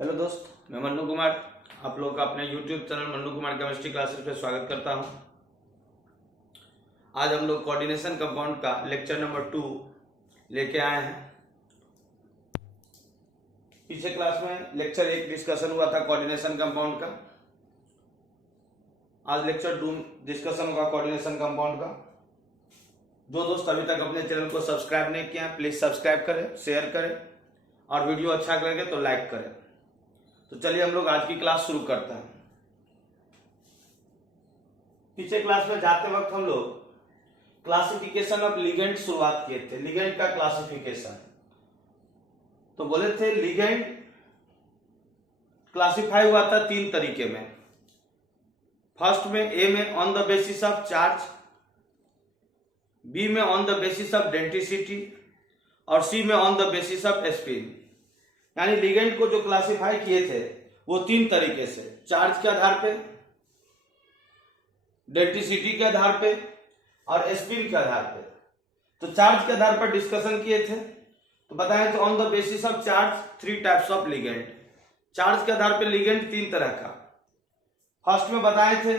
Hello दोस्त, मैं मन्नू कुमार आप लोगों का अपने YouTube channel Mannu Kumar chemistry classes पे स्वागत करता हूं। आज हम लोग कोऑर्डिनेशन कंपाउंड का लेक्चर नंबर 2 लेके आए हैं। पीछे क्लास में लेक्चर 1 डिस्कशन हुआ था कोऑर्डिनेशन कंपाउंड का। आज लेक्चर 2 डिस्कशन होगा कोऑर्डिनेशन कंपाउंड का। जो दोस्त अभी तक अपने चैनल को सब्सक्राइब नहीं किया प्लीज सब्सक्राइब करें, शेयर करें और वीडियो अच्छा लगे तो लाइक करें। तो चलिए हम लोग आज की क्लास शुरू करते हैं। पीछे क्लास में जाते वक्त हम लोग क्लासिफिकेशन ऑफ लिगेंड शुरुआत किए थे। लिगेंड का क्लासिफिकेशन तो बोले थे लिगेंड क्लासिफाई हुआ था 3 तरीके में। फर्स्ट में ए में on the basis of charge, B में on the basis of density और सी में on the basis of spin. यानी लिगेंड को जो क्लासिफाई किए थे वो 3 तरीके से, चार्ज के आधार पे, डेंसिटी के आधार पे और स्पिन के आधार पे। तो चार्ज के आधार पर डिस्कशन किए थे तो बताया on the basis of charge 3 types of ligand. Charge के आधार पर लिगेंड 3 तरह का। फर्स्ट में बताए थे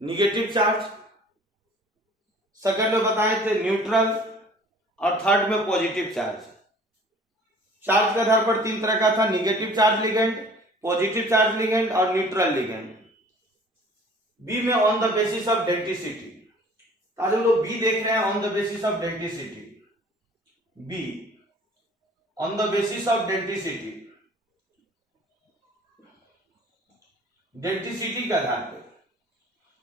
निगेटिव चार्ज, सेकंड में बताए थे न्यूट्रल और थर्ड में पॉजिटिव चार्ज। चार्ज के आधार पर 3 तरह का था, negative charge ligand, positive charge ligand और न्यूट्रल लिगेंड। बी में on the basis of density. आज हम लोग बी देख रहे हैं on the basis of density. Be on the basis of density, density के आधार पे।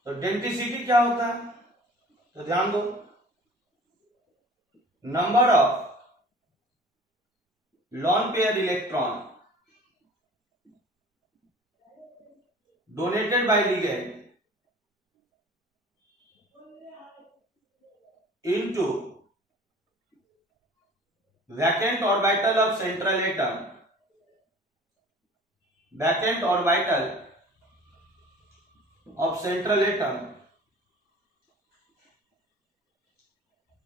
तो डेंसिटी क्या होता है तो ध्यान दो, number of lone pair electron donated by ligand into vacant orbital of central atom, vacant orbital of central atom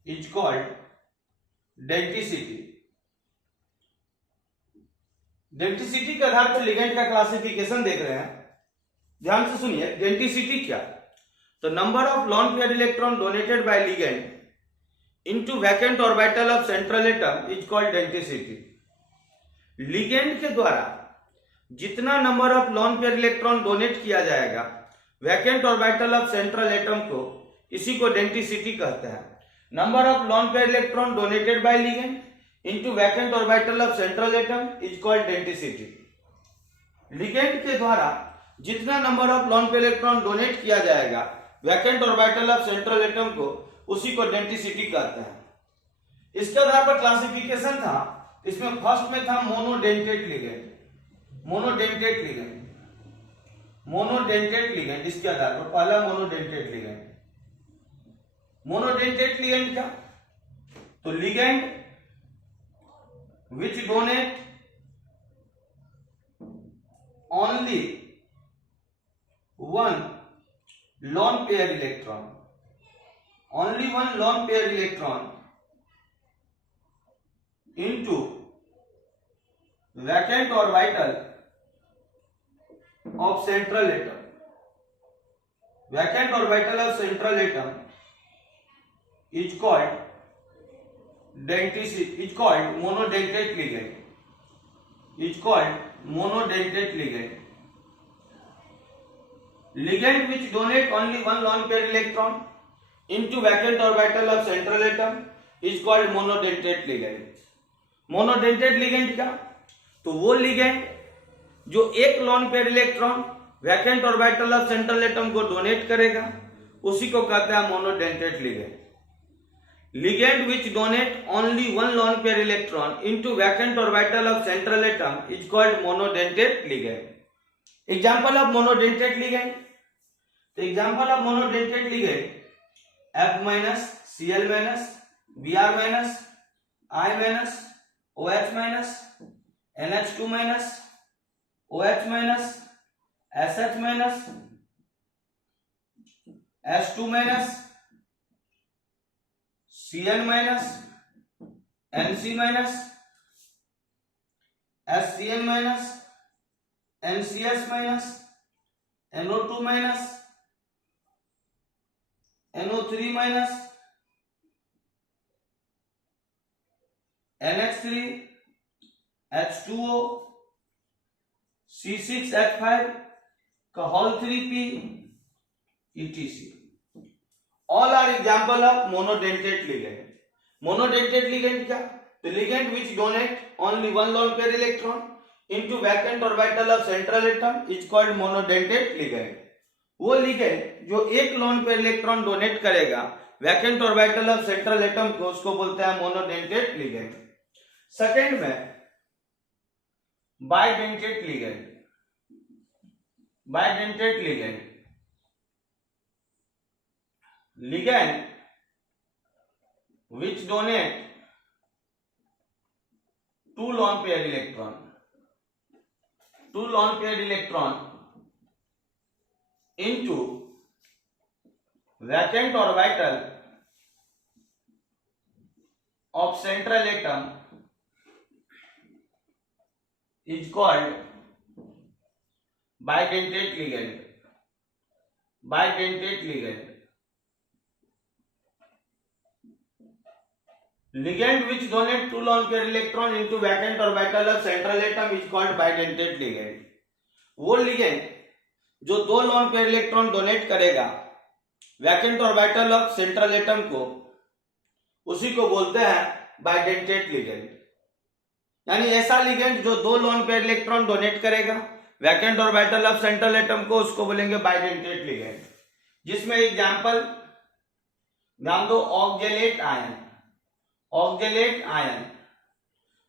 is called density. Density के आधार पर लिगेंड का क्लासिफिकेशन देख रहे हैं, ध्यान से सुनिए। डेंसिटी क्या? तो number of lone pair electron donated bye ligand into vacant orbital of central atom is called density. Ligand के द्वारा जितना number of lone pair electron donate किया जाएगा vacant orbital of central atom को, इसी को डेंसिटी कहते हैं। Number of lone pair electron donated bye ligand into vacant orbital of central atom is called density. Ligand के द्वारा जितना number of lone pair electron donate किया जाएगा vacant orbital of central atom को, उसी को डेंसिटी कहते हैं। इसके आधार पर क्लासिफिकेशन था। इसमें फर्स्ट में था monodentate ligand. Monodentate ligand, monodentate ligand, इसके आधार पर पहला मोनोडेंटेट लिगेंड। मोनोडेंटेट लिगेंड क्या? तो ligand which donate only one lone pair electron, only one lone pair electron into vacant orbital of central atom. Vacant orbital of central atom is called denticity, is called monodentate ligand, is called monodentate ligand. Ligand which donate only one lone pair electron into vacant orbital of central atom is called monodentate ligand. Monodentate ligand क्या? तो वो ligand जो एक lone pair electron vacant orbital of central atom को donate करेगा, उसी को कहते हैं monodentate ligand. Ligand which donate only one lone pair electron into vacant orbital of central atom is called monodentate ligand. Example of monodentate ligand. तो example of monodentate ligand F minus, Cl minus, Br minus, I minus, OH minus, NH2 minus, OH minus, SH minus, S2 minus, Cn minus, Nc minus, HCl minus, NCS minus, NO2 minus, NO3 minus, NH3, H2O, C6H5 का whole 3p, etc. All are example of monodentate ligand. Monodentate ligand क्या? The ligand which donate only one lone pair electron into vacant orbital of central atom is called monodentate ligand. वो ligand जो एक lone pair electron donate करेगा vacant orbital of central atom को, उसको बोलते हैं monodentate ligand. Second में bidentate ligand. Bidentate ligand, ligand which donate two lone pair electron into vacant orbital of central atom is called bidentate ligand. Bidentate ligand. Ligand which donate two lone pair electron into vacant orbital of central atom is called bidentate ligand. वो ligand जो दो lone pair electron donate करेगा vacant orbital of central atom को, उसी को बोलते हैं bidentate ligand. यानी ऐसा ligand जो दो lone pair electron donate करेगा vacant orbital of central atom को, उसको बोलेंगे बाइडेंटेट लिगेंड. जिसमें एग्जांपल ध्यान दो, ऑक्जेलेट आयन. ऑक्जेलेट आयन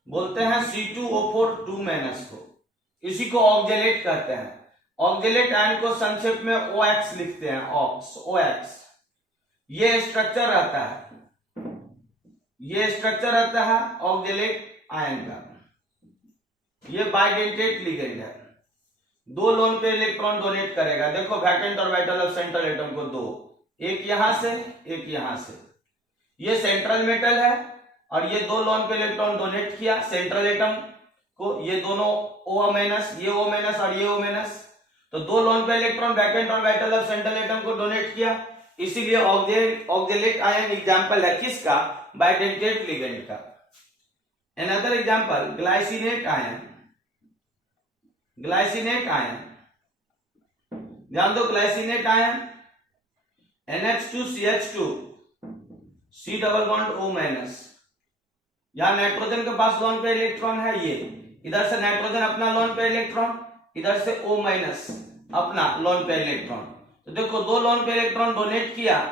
बोलते हैं C2O4 2- को, इसी को ऑक्जेलेट कहते हैं. ऑक्जेलेट आयन को संक्षेप में OX लिखते हैं, OX. ये स्ट्रक्चर रहता है, ऑक्जेलेट आयन का. ये बाइडेंटेट लिगेंड है. दो लोन पे इलेक्ट्रॉन डोनेट करेगा. देखो vacant orbital of central atom को दो, एक यहां से एक यहां से. ये सेंट्रल मेटल है और ये दो लोन पे इलेक्ट्रॉन डोनेट किया सेंट्रल एटम को. ये दोनों O-, ये O- और ये O-. तो दो loan pair electron vacant orbital of central atom को डोनेट किया, इसीलिए ऑक्जेलेट आयन एग्जांपल है किसका? बाइडेंटेट लिगेंड का. Another example glycinate ion. Glycinate ion ध्यान दो, glycinate ion NH2CH2 C double bond O-. यहां नाइट्रोजन के पास लोन पे इलेक्ट्रॉन है, ये इधर से नाइट्रोजन अपना लोन पे इलेक्ट्रॉन, इधर से O- अपना लोन पे इलेक्ट्रॉन. तो देखो दो लोन पे इलेक्ट्रॉन डोनेट किया,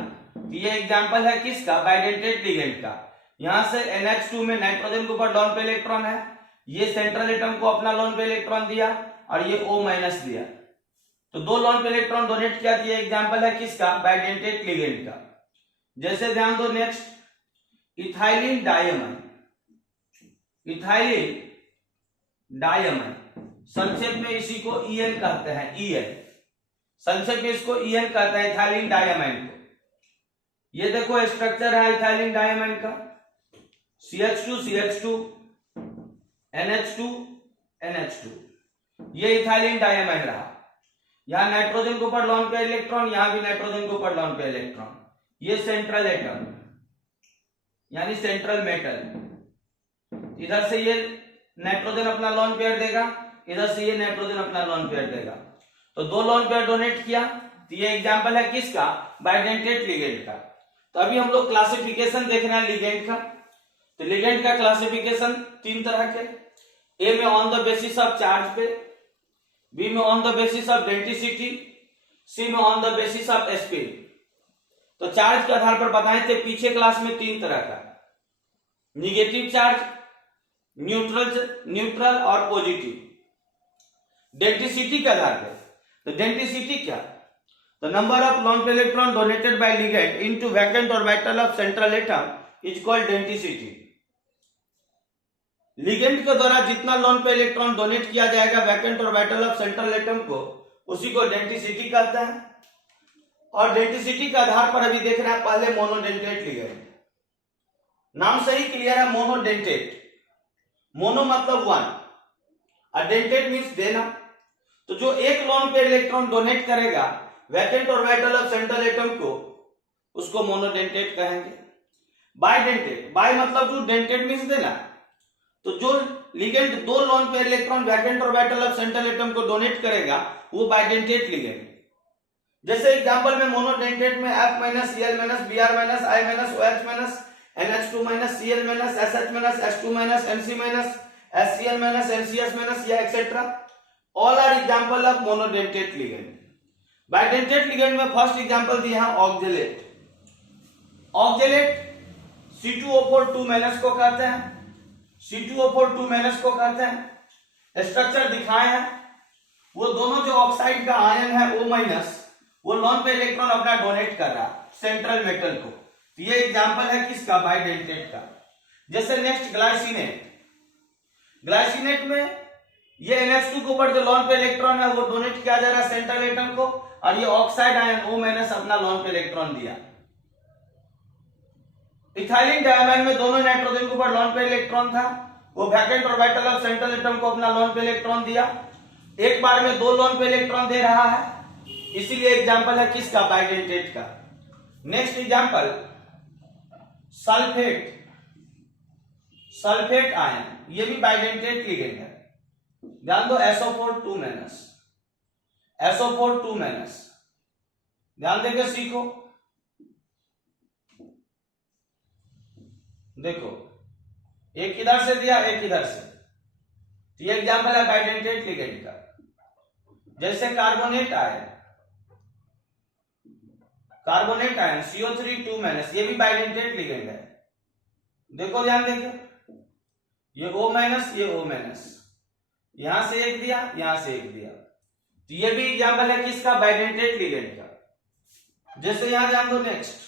ये एग्जांपल है किसका? बाइडेंटेट लिगेंड का. यहां से NH2 में नाइट्रोजन के ऊपर लोन पे इलेक्ट्रॉन है, ये सेंट्रल एटम को अपना लोन पे इलेक्ट्रॉन दिया और ये O- दिया. तो दो लोन पे इलेक्ट्रॉन डोनेट किया, ये एग्जांपल है किसका? बाइडेंटेट लिगेंड का. जैसे ध्यान दो नेक्स्ट, इथाइलिन डायमन. इथाइलिन डायमन संक्षेप में इसी को EN कहते हैं. EN संक्षेप में इसको EN कहते हैं, इथाइलिन डायमन को. ये देखो स्ट्रक्चर है इथाइलिन डायमन का, CH2CH2 NH2 NH2. ये इथाइलिन डायमन रहा. यहां नाइट्रोजन के ऊपर लोन पे इलेक्ट्रॉन, यहां भी नाइट्रोजन के ऊपर लोन पे इलेक्ट्रॉन. ये सेंट्रल एटम यानी सेंट्रल मेटल, इधर से ये नाइट्रोजन अपना लोन पेयर देगा, इधर से ये नाइट्रोजन अपना लोन पेयर देगा. तो दो लोन पेयर डोनेट किया, तो ये एग्जांपल है किसका? बाइडेंटेट लिगेंड का. तो अभी हम लोग क्लासिफिकेशन देख रहे हैं लिगेंड का. तो लिगेंड का क्लासिफिकेशन तीन तरह के. ए में on the basis of charge पे, बी में on the basis of density, C में on the basis of spin. तो चार्ज के आधार पर बताए थे पीछे क्लास में तीन तरह का, निगेटिव चार्ज, न्यूट्रल और पॉजिटिव. डेंसिटी के आधार पर, तो डेंसिटी क्या? The number of loan pair electron donated bye ligand into vacant orbital of central atom is called density. Ligand के द्वारा जितना लोन पे इलेक्ट्रॉन डोनेट किया जाएगा vacant orbital of central atom को, उसी को डेंसिटी कहते हैं. और डेंसिटी के आधार पर अभी देख रहे हैं पहले मोनोडेंटेट लिगेंड. नाम से ही क्लियर है, मोनोडेंटेट. मोनो मतलब वन, अडेंटेट मीन्स देना, तो जो एक लोन पेयर इलेक्ट्रॉन डोनेट करेगा vacant orbital of central atom को, उसको मोनोडेंटेट कहेंगे। बाइडेंटेट, बाय मतलब जो, डेंटेट मीन्स देना, तो जो लिगेंड दो lone pair electron vacant orbital of central atom को डोनेट करेगा वो बाइडेंटेट लिगेंड। जैसे एग्जांपल में मोनोडेंटेट में F minus Cl minus Br minus I minus OH minus NH2 minus Cl minus SH minus H2 minus Nc minus HCl minus NCS minus या etcetera, all are example of monodentate ligand. Bidentate ligand में first example दिया है oxalate. Oxalate C2O4 2 minus को कहते हैं, C2O4 2 minus को कहते हैं। स्ट्रक्चर दिखाए हैं, वो दोनों जो ऑक्साइड का आयन है O माइनस, वो लोन पे इलेक्ट्रॉन अपना डोनेट कर रहा सेंट्रल मेटल को, तो ये एग्जांपल है किसका, बाइडेंटेट का। जैसे नेक्स्ट ग्लाइसिनेट, ग्लाइसिनेट में ये NH2 के ऊपर जो लोन पे इलेक्ट्रॉन है वो डोनेट किया जा रहा है सेंट्रल एटम को, और ये ऑक्साइड आयन O माइनस अपना लोन पे इलेक्ट्रॉन दिया। इथाइलिन डायमाइन में दोनों नाइट्रोजन के ऊपर लोन पे इलेक्ट्रॉन था, वो vacant orbital of central atom को अपना लोन पे इलेक्ट्रॉन दिया। एक बार में दो लोन पे इलेक्ट्रॉन दे रहा है, इसीलिए एग्जांपल है किसका, बाइडेंटेट का। Next example sulphate, sulphate ion, ये भी बाइडेंटेट लिगेंड है। ध्यान दो, SO4 2 माइनस, SO4 2 माइनस, ध्यान देकर सीखो। देखो एक इधर से दिया एक इधर से, तो ये एग्जांपल है बाइडेंटेट लिगेंड का। जैसे carbonate ion, carbonate ion CO3 2 minus, ये भी बाइडेंटेट लिगेंड है। देखो ध्यान देखिए, ये O माइनस ये O माइनस, यहां से एक दिया यहां से एक दिया, तो ये भी एग्जांपल है किसका, बाइडेंटेट लिगेंड का। जैसे यहां ध्यान दो, नेक्स्ट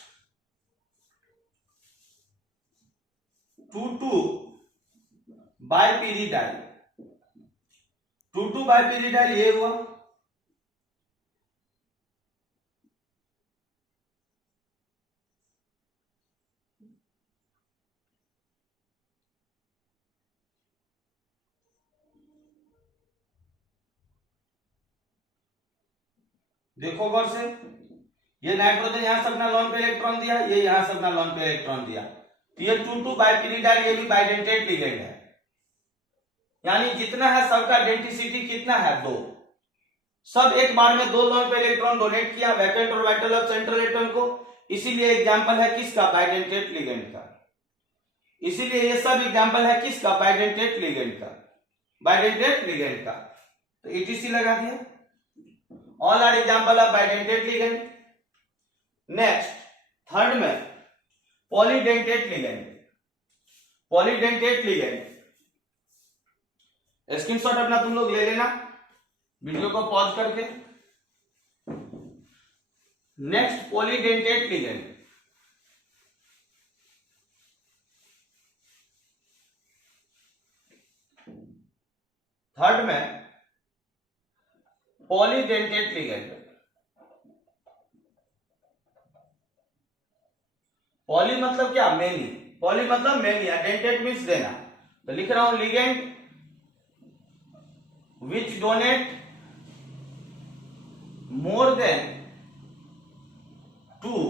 2,2 बाइपीरिडाइल, 2,2 बाइपीरिडाइल ये हुआ। देखो गौर से, ये नाइट्रोजन यहां से अपना लोन पे इलेक्ट्रॉन दिया, ये यहां से अपना लोन पे इलेक्ट्रॉन दिया, तो ये 2,2 बाइपीरिडाइल ये भी बाइडेंटेट लिगेंड है। यानी जितना है सबका डेंसिटी कितना है, 2। सब एक बार में दो लोन पे इलेक्ट्रॉन डोनेट किया vacant orbital of central atom को, इसीलिए एग्जांपल है किसका, बाइडेंटेट लिगेंड का। इसीलिए ये सब एग्जांपल है किसका, बाइडेंटेट लिगेंड का, बाइडेंटेट लिगेंड का। तो ETC लगा दिया, all are example of bidentate ligand. Next third में polydentate ligand, polydentate ligand. Screenshot अपना तुम लोग ले लेना वीडियो को पॉज करके। नेक्स्ट पॉलीडेंटेट लिगेंड, थर्ड में पॉलीडेंटेट लिगेंड। पॉली मतलब क्या, मेनी, पॉली मतलब मेनी, डेंटेट मीन्स देना, तो लिख रहा हूं ligand which donate more than 2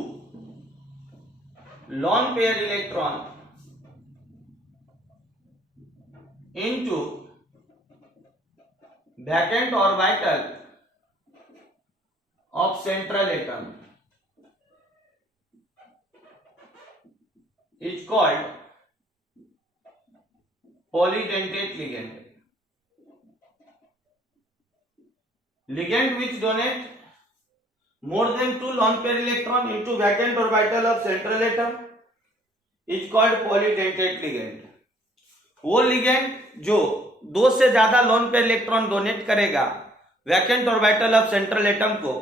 lone pair electron into vacant orbital of central atom is called polydentate ligand. Ligand which donate more than 2 lone pair electron into vacant orbital of central atom is called polydentate ligand. वो ligand जो 2 से ज्यादा loan pair electron donate करेगा vacant orbital of central atom को,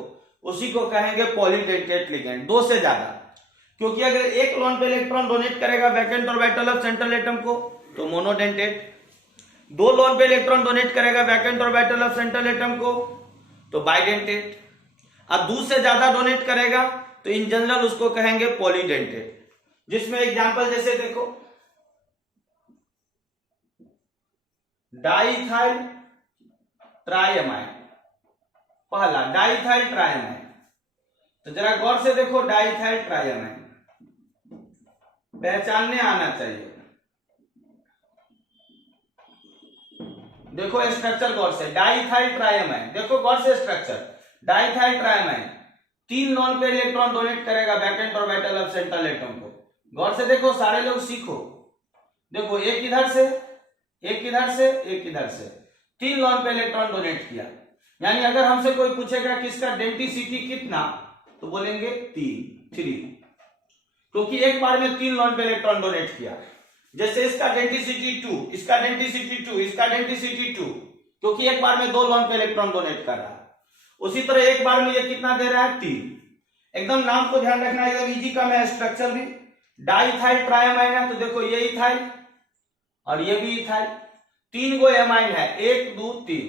उसी को कहेंगे polydentate ligand. 2 से ज्यादा, क्योंकि अगर एक लोन पेयर इलेक्ट्रॉन डोनेट करेगा vacant orbital of central atom को तो monodentate, 2 lone pair electron donate करेगा vacant orbital of central atom को तो बाइडेंटेट, अब 2 से ज्यादा डोनेट करेगा तो इन जनरल उसको कहेंगे पॉलीडेंटेट। जिसमें एग्जांपल जैसे देखो, डाइथाइल ट्राइएमाइन, पहला डाइथाइल ट्राइएमाइन। तो जरा गौर से देखो, डाइथाइल ट्राइएमाइन पहचानने आना चाहिए। देखो स्ट्रक्चर गौर से, डाइथाइल ट्राइएमाइन, देखो गौर से structure, diethyl triamine 3 non pair electron donate करेगा vacant orbital of central atom को। गौर से देखो, सारे लोग सीखो। देखो एक इधर से, एक इधर से, एक इधर से, 3 नॉन पेयर इलेक्ट्रॉन डोनेट किया। यानी अगर हमसे कोई पूछेगा कि इसका डेंसिटी कितना, तो बोलेंगे 3, क्योंकि एक बार में 3 नॉन पेयर इलेक्ट्रॉन डोनेट किया। जैसे इसका डेंसिटी 2, इसका डेंसिटी 2, इसका डेंसिटी 2, क्योंकि एक बार में 2 नॉन पेयर इलेक्ट्रॉन डोनेट कर रहा है। उसी तरह एक बार में ये कितना दे रहा है, 3। एकदम नाम को ध्यान रखना, एकदम इजी काम है। स्ट्रक्चर भी डाइथाइल ट्राइएमाइन है, तो देखो ये इथाइल और ये भी इथाइल, 3 गो एमाइन है, 1 2 3,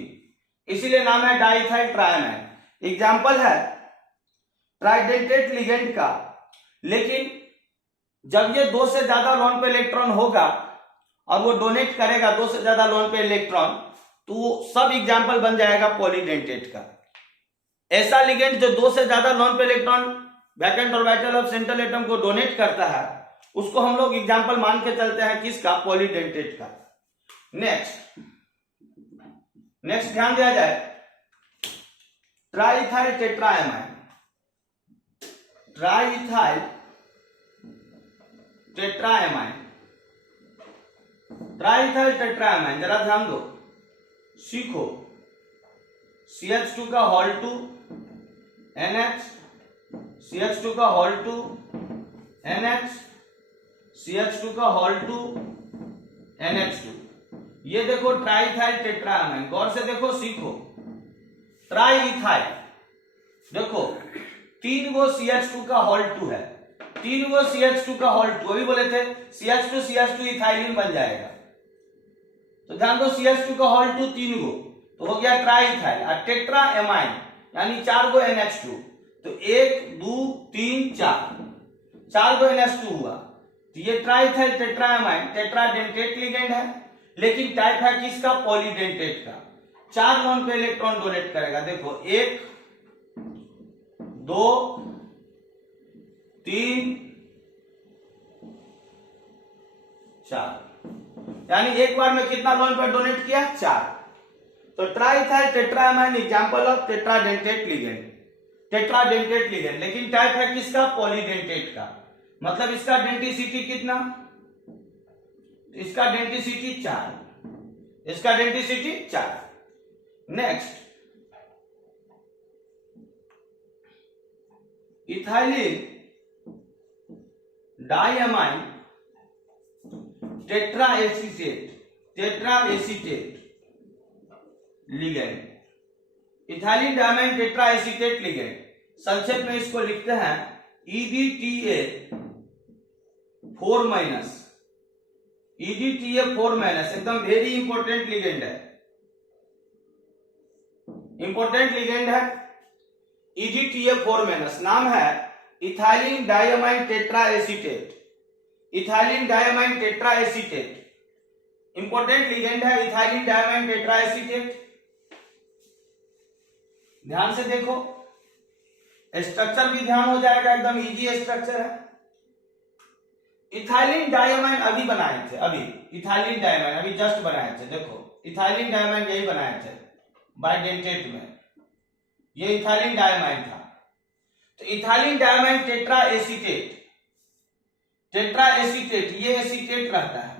इसीलिए नाम है डाइथाइल ट्राइएमाइन। एग्जाम्पल है ट्राइडेंटेट लिगेंड का। लेकिन जब ये 2 से ज्यादा लोन पे इलेक्ट्रॉन होगा और वो डोनेट करेगा 2 से ज्यादा लोन पे इलेक्ट्रॉन, तो सब एग्जाम्पल बन जाएगा पॉलीडेंटेट का। ऐसा लिगेंड जो 2 से ज्यादा lone pair electron vacant orbital of central atom को डोनेट करता है, उसको हम लोग एग्जाम्पल मान के चलते हैं किसका, पॉलीडेंटेट का। नेक्स्ट ध्यान दिया जाए, ट्राइथाइल टेट्राएमाइन, ट्राइथाइल टेट्राएमाइन, ट्राइथाइल टेट्राएमाइन, जरा ध्यान दो, सीखो। CH2 का होल 2 NH, CH2 का होल 2 NH, CH2 का होल 2 NH2। ये देखो ट्राइथाइल टेट्राएमाइन, गौर से देखो, सीखो। ट्राइथाइल, देखो 3 गो CH2 का होल 2 है, 3 गो CH2 का होल 2, अभी बोले थे CH2 इथाइलिन बन जाएगा। तो ध्यान दो, CH2 का होल 2 3 गो, तो हो गया ट्राइथाइल। और टेट्राएमाइन यानी 4 गो NH2, तो 1 2 3 4 गो NH2 हुआ। तो ये ट्राइथाइल टेट्राएमाइन टेट्राडेंटेट लिगेंड है, लेकिन टाइप है किसका, पॉलीडेंटेट का। 4 नॉन पे इलेक्ट्रॉन डोनेट करेगा। देखो 1 2 3 4, यानी एक बार में कितना नॉन पेयर डोनेट किया, 4। तो triethyl tetramine example of tetradentate ligand, tetradentate ligand, लेकिन टाइप है किसका, पॉलीडेंटेट का। मतलब इसका डेंसिटी कितना, इसका डेंसिटी 4, इसका density 4। Next, ethylene diamine tetraacetate, tetraacetate ligand, ethylene diamine tetraacetate ligand, संक्षेप में इसको लिखते हैं EDTA4-, EDTA4-, एकदम वेरी इंपॉर्टेंट लिगेंड है, इंपॉर्टेंट लिगेंड है। EDTA4-, नाम है ethylene diamine tetraacetate, ethylene diamine tetraacetate, important ligand है इथाइलिन डाइएमाइन टेट्राएसीटेट। ध्यान से देखो, स्ट्रक्चर भी ध्यान हो जाएगा, एकदम इजी स्ट्रक्चर है। इथाइलिन डाइएमाइन अभी बनाए थे, अभी इथाइलिन डाइएमाइन अभी जस्ट बनाए थे। देखो इथाइलिन डाइएमाइन यही बनाए थे बाइडेंटेट में, ये इथाइलिन डाइएमाइन था। तो इथाइलिन डाइएमाइन टेट्राएसीटेट, टेट्राएसीटेट, ये एसीटेट रहता है,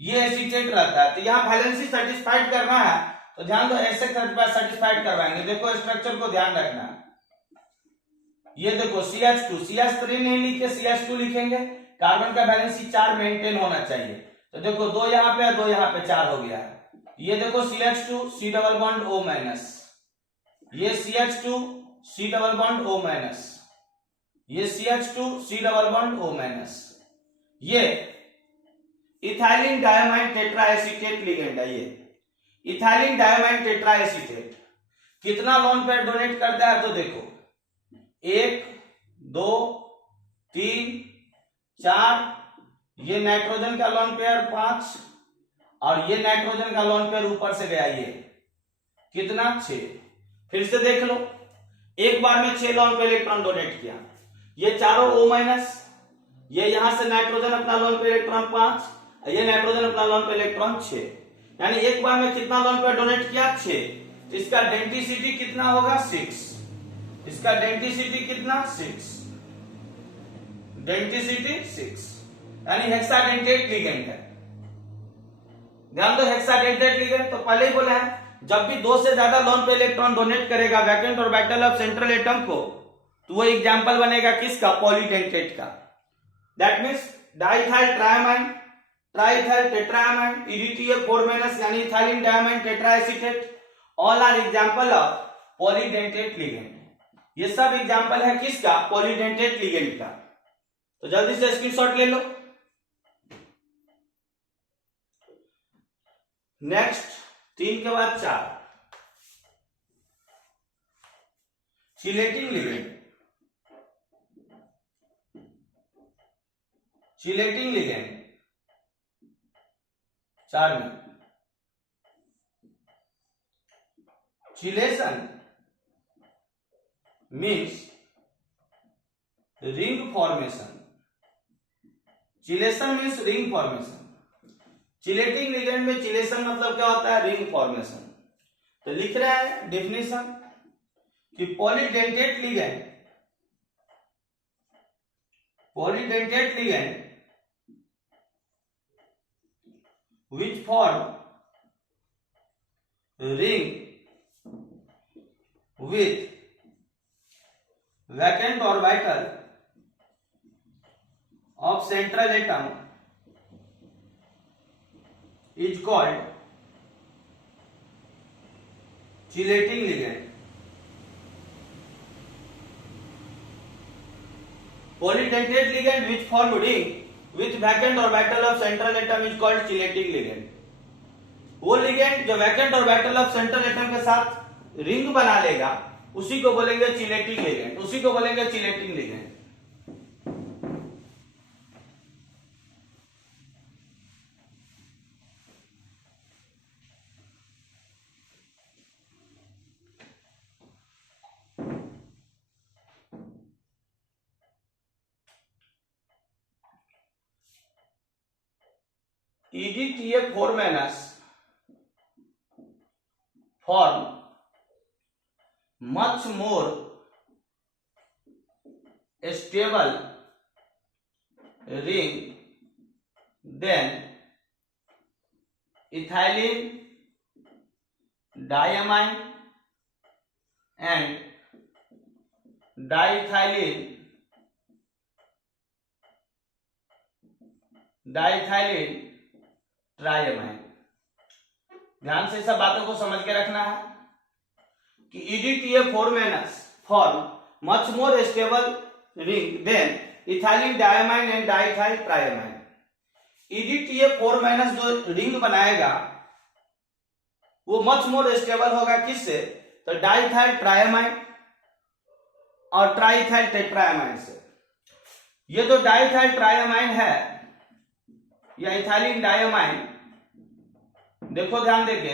ये एसीटेट रहता है। तो यहाँ वैलेंसी सेटिस्फाइड करना है, तो ध्यान दो, ऐसे सेटिस्फाइड करवाएंगे। देखो स्ट्रक्चर को ध्यान रखना, ये देखो CH2, CH3 नहीं लिखे, CH2 लिखेंगे। कार्बन का वैलेंसी 4 मेंटेन होना चाहिए। तो देखो 2 यहाँ पे, 2 यहाँ पे, 4 हो गया है। ये देखो CH2 C double bond O-, ये CH2 C double bond O-, ये CH2 C double bond O-, ये इथाइलिन डाइएमाइन टेट्राएसीटेट लिगेंड है। ये इथाइलिन डाइएमाइन टेट्राएसीटेट कितना लोन पेयर डोनेट करता है, तो देखो 1 2 3 4, ये नाइट्रोजन का लोन पेयर 5, और ये नाइट्रोजन का लोन पेयर ऊपर से गया, कितना 6। फिर से देख लो, एक बार में 6 लोन पे इलेक्ट्रॉन डोनेट किया, ये चारों O माइनस, ये यहां से नाइट्रोजन अपना लोन पे इलेक्ट्रॉन 5, ये नाइट्रोजन अपना लोन पे इलेक्ट्रॉन 6, यानी एक बार में कितना लोन पे डोनेट किया 6। इसका डेंसिटी कितना होगा 6, इसका डेंसिटी कितना 6, डेंसिटी 6, यानी हेक्साडेंटेट लिगेंड है। ध्यान दो, हेक्साडेंटेट लिगेंड तो पहले ही बोला है, जब भी 2 से ज्यादा लोन पे इलेक्ट्रॉन डोनेट करेगा vacant orbital of central atom को, तो वो एग्जांपल बनेगा किसका, पॉलीडेंटेट का। That means diethyl triamine, triethyl tetramine, EDTA4- यानी ethylene diamine tetraacetate, all are example of polydentate ligand. ये सब एग्जांपल है किसका, पॉलीडेंटेट लिगेंड का। तो जल्दी से स्क्रीनशॉट ले लो। नेक्स्ट 3 के बाद 4, चिलेटिंग लिगेंड। चिलेटिंग लिगेंड 4 में, chelation means ring formation, chelation means ring formation. Chelating ligand में चिलेशन मतलब क्या होता है, रिंग फॉर्मेशन। तो लिख रहा है डेफिनेशन कि polydentate ligand, polydentate ligand which form ring with vacant orbital of central atom is called chelating ligand. Polydentate ligand which form ring with vacant orbital of central atom is called chelating ligand. वो ligand जो vacant orbital of central atom के साथ ring बना लेगा उसी को बोलेंगे chelating ligand, उसी को बोलेंगे chelating ligand. EDTA4- form much more stable ring than ethylene diamine and diethylene ट्राइमाइन। ध्यान से सब बातों को समझ के रखना है कि EDTA4- form much more stable ring than ethylene diamine and diethyl triamine. EDTA4- जो रिंग बनाएगा वो मच मोर स्टेबल होगा किससे, तो डाइथाइल ट्राइमाइन और ट्राइथाइल टेट्रामाइन से। ये जो डाइथाइल ट्राइमाइन है या इथाइलिन डायमाइन, देखो ध्यान देके,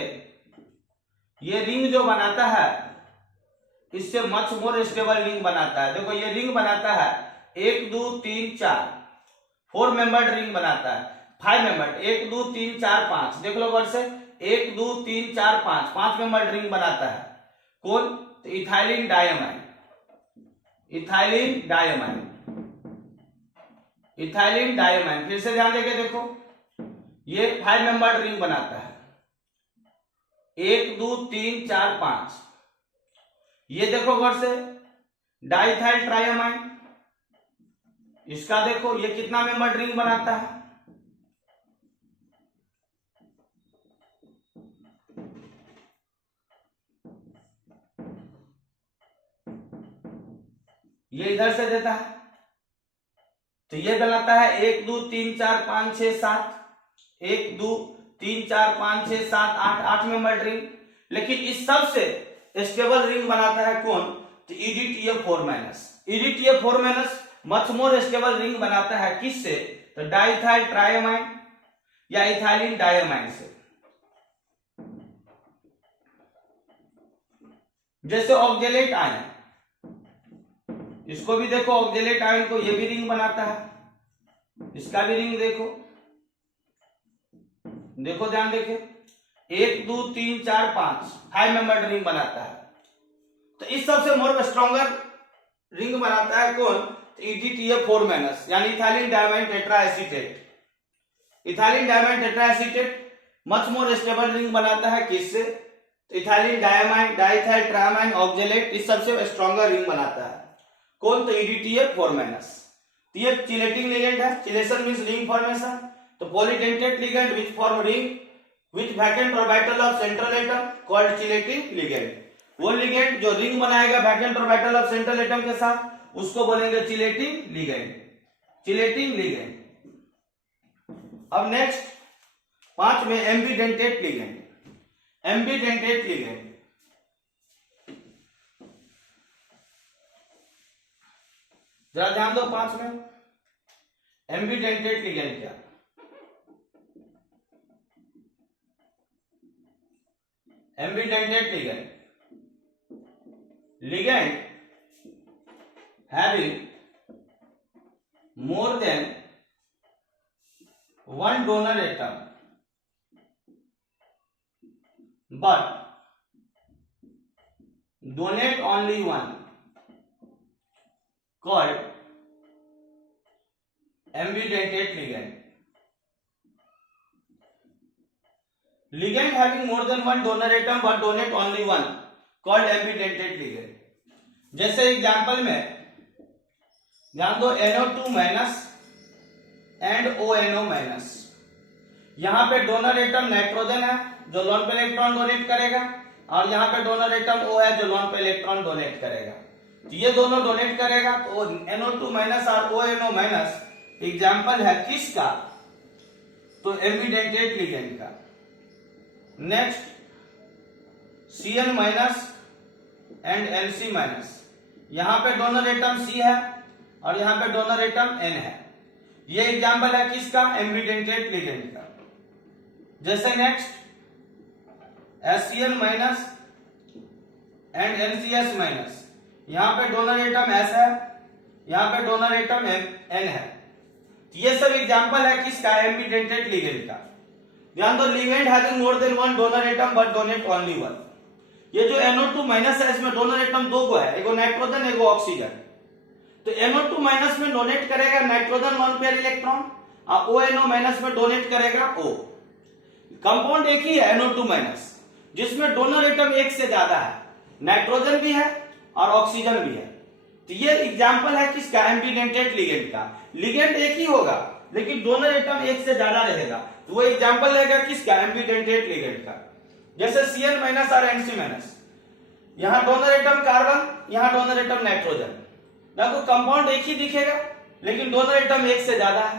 ये रिंग जो बनाता है इससे मच मोर स्टेबल रिंग बनाता है। देखो ये रिंग बनाता है 1 2 3 4, 4 मेंबर्ड रिंग बनाता है, 5 मेंबर्ड, 1 2 3 4 5, देख लो गौर से, 1 2 3 4 5, 5 मेंबर्ड रिंग बनाता है। कौन, तो ethylene diamine, ethylene diamine, ethylene diamine. फिर से ध्यान देके देखो, ये 5 मेंबर्ड रिंग बनाता है, 1 2 3 4 5। ये देखो गौर से डाइथाइल ट्राइमाइन, इसका देखो ये कितना मेंबर्ड रिंग बनाता है, ये इधर से देता है, तो ये बनाता है 1 2 3 4 5 6 7, 1 2 3 4 5 6 7 8, 8 मेंबर्ड रिंग। लेकिन इस सब से स्टेबल रिंग बनाता है कौन, तो EDTA4-। EDTA4- much more stable ring बनाता है किससे, तो डाइथाइल ट्राइमाइन या इथाइलिन डायमाइन से। जैसे ऑक्जेलेट आयन, इसको भी देखो, ऑक्जेलेट आयन को ये भी रिंग बनाता है, इसका भी रिंग देखो, देखो ध्यान देखे, 1 2 3 4 5 5 मेंबर्ड रिंग बनाता है। तो इस सबसे मोर स्ट्रॉन्गर रिंग बनाता है कौन? EDTA4 माइनस, यानी ethylene diamine tetraacetate. Ethylene diamine tetraacetate much more stable ring बनाता है किससे? तो ethylene diamine, diethyl triamine, oxalate, इस सबसे स्ट्रॉन्गर रिंग बनाता है कौन? तो EDTA4 माइनस। ये चिलेटिंग लिगेंड है, चिलेशन मींस रिंग फॉर्मेशन। तो polydentate ligand which form ring which vacant orbital of central atom called chelating ligand. वो लिगेंड जो रिंग बनाएगा vacant orbital of central atom के साथ, उसको बोलेंगे चिलेटिंग लिगेंड, चिलेटिंग लिगेंड। अब नेक्स्ट 5 में एम्बीडेंटेट लिगेंड, एम्बीडेंटेट लिगेंड। जरा ध्यान दो 5 में एम्बीडेंटेट लिगेंड क्या? Ambidentate ligand, ligand having more than one donor atom but donate only one called ambidentate ligand. Ligand having more than one donor atom but donate only one called ambidentate ligand. जैसे example में ध्यान दो, NO2 minus and ONO minus, यहां पे donor atom nitrogen है जो loan pair electron donate करेगा, और यहां पे डोनर एटम O है जो लोन पे इलेक्ट्रॉन डोनेट करेगा। तो ये दोनों डोनेट करेगा, तो NO2 माइनस और ONO माइनस एग्जांपल है किसका? तो एम्बीडेंटेट लिगेंड का। Next Cn minus and Nc minus, यहां पे डोनर एटम C है और यहां पे डोनर एटम N है। ये एग्जांपल है किसका? एम्बीडेंटेट लिगेंड का। जैसे next HCl minus and NCS minus, यहां पे डोनर एटम S है, यहां पे डोनर एटम N है। ये सब एग्जांपल है किसका? एम्बीडेंटेट लिगेंड का। ध्यान दो, ligand having more than one donor atom but donate only one. ये जो NO2 माइनस है इसमें डोनर एटम 2 को है, एगो नाइट्रोजन एगो ऑक्सीजन। तो NO2 माइनस में डोनेट करेगा नाइट्रोजन लोन पेयर इलेक्ट्रॉन, और ONO माइनस में डोनेट करेगा O। कंपाउंड एक ही है NO2 माइनस, जिसमें डोनर एटम एक से ज्यादा है, नाइट्रोजन भी है और ऑक्सीजन भी है। तो ये एग्जांपल है किसका? एम्बीडेंटेट लिगेंड का। लिगेंड एक ही होगा लेकिन डोनर एटम एक से ज्यादा रहेगा, तो वो एग्जांपल रहेगा किसका? एम्बीडेंटेट लिगेंड का। जैसे Cn माइनस और Nc माइनस, यहां डोनर एटम कार्बन, यहां डोनर एटम नाइट्रोजन, देखो कंपाउंड एक ही दिखेगा लेकिन डोनर एटम एक से ज्यादा है।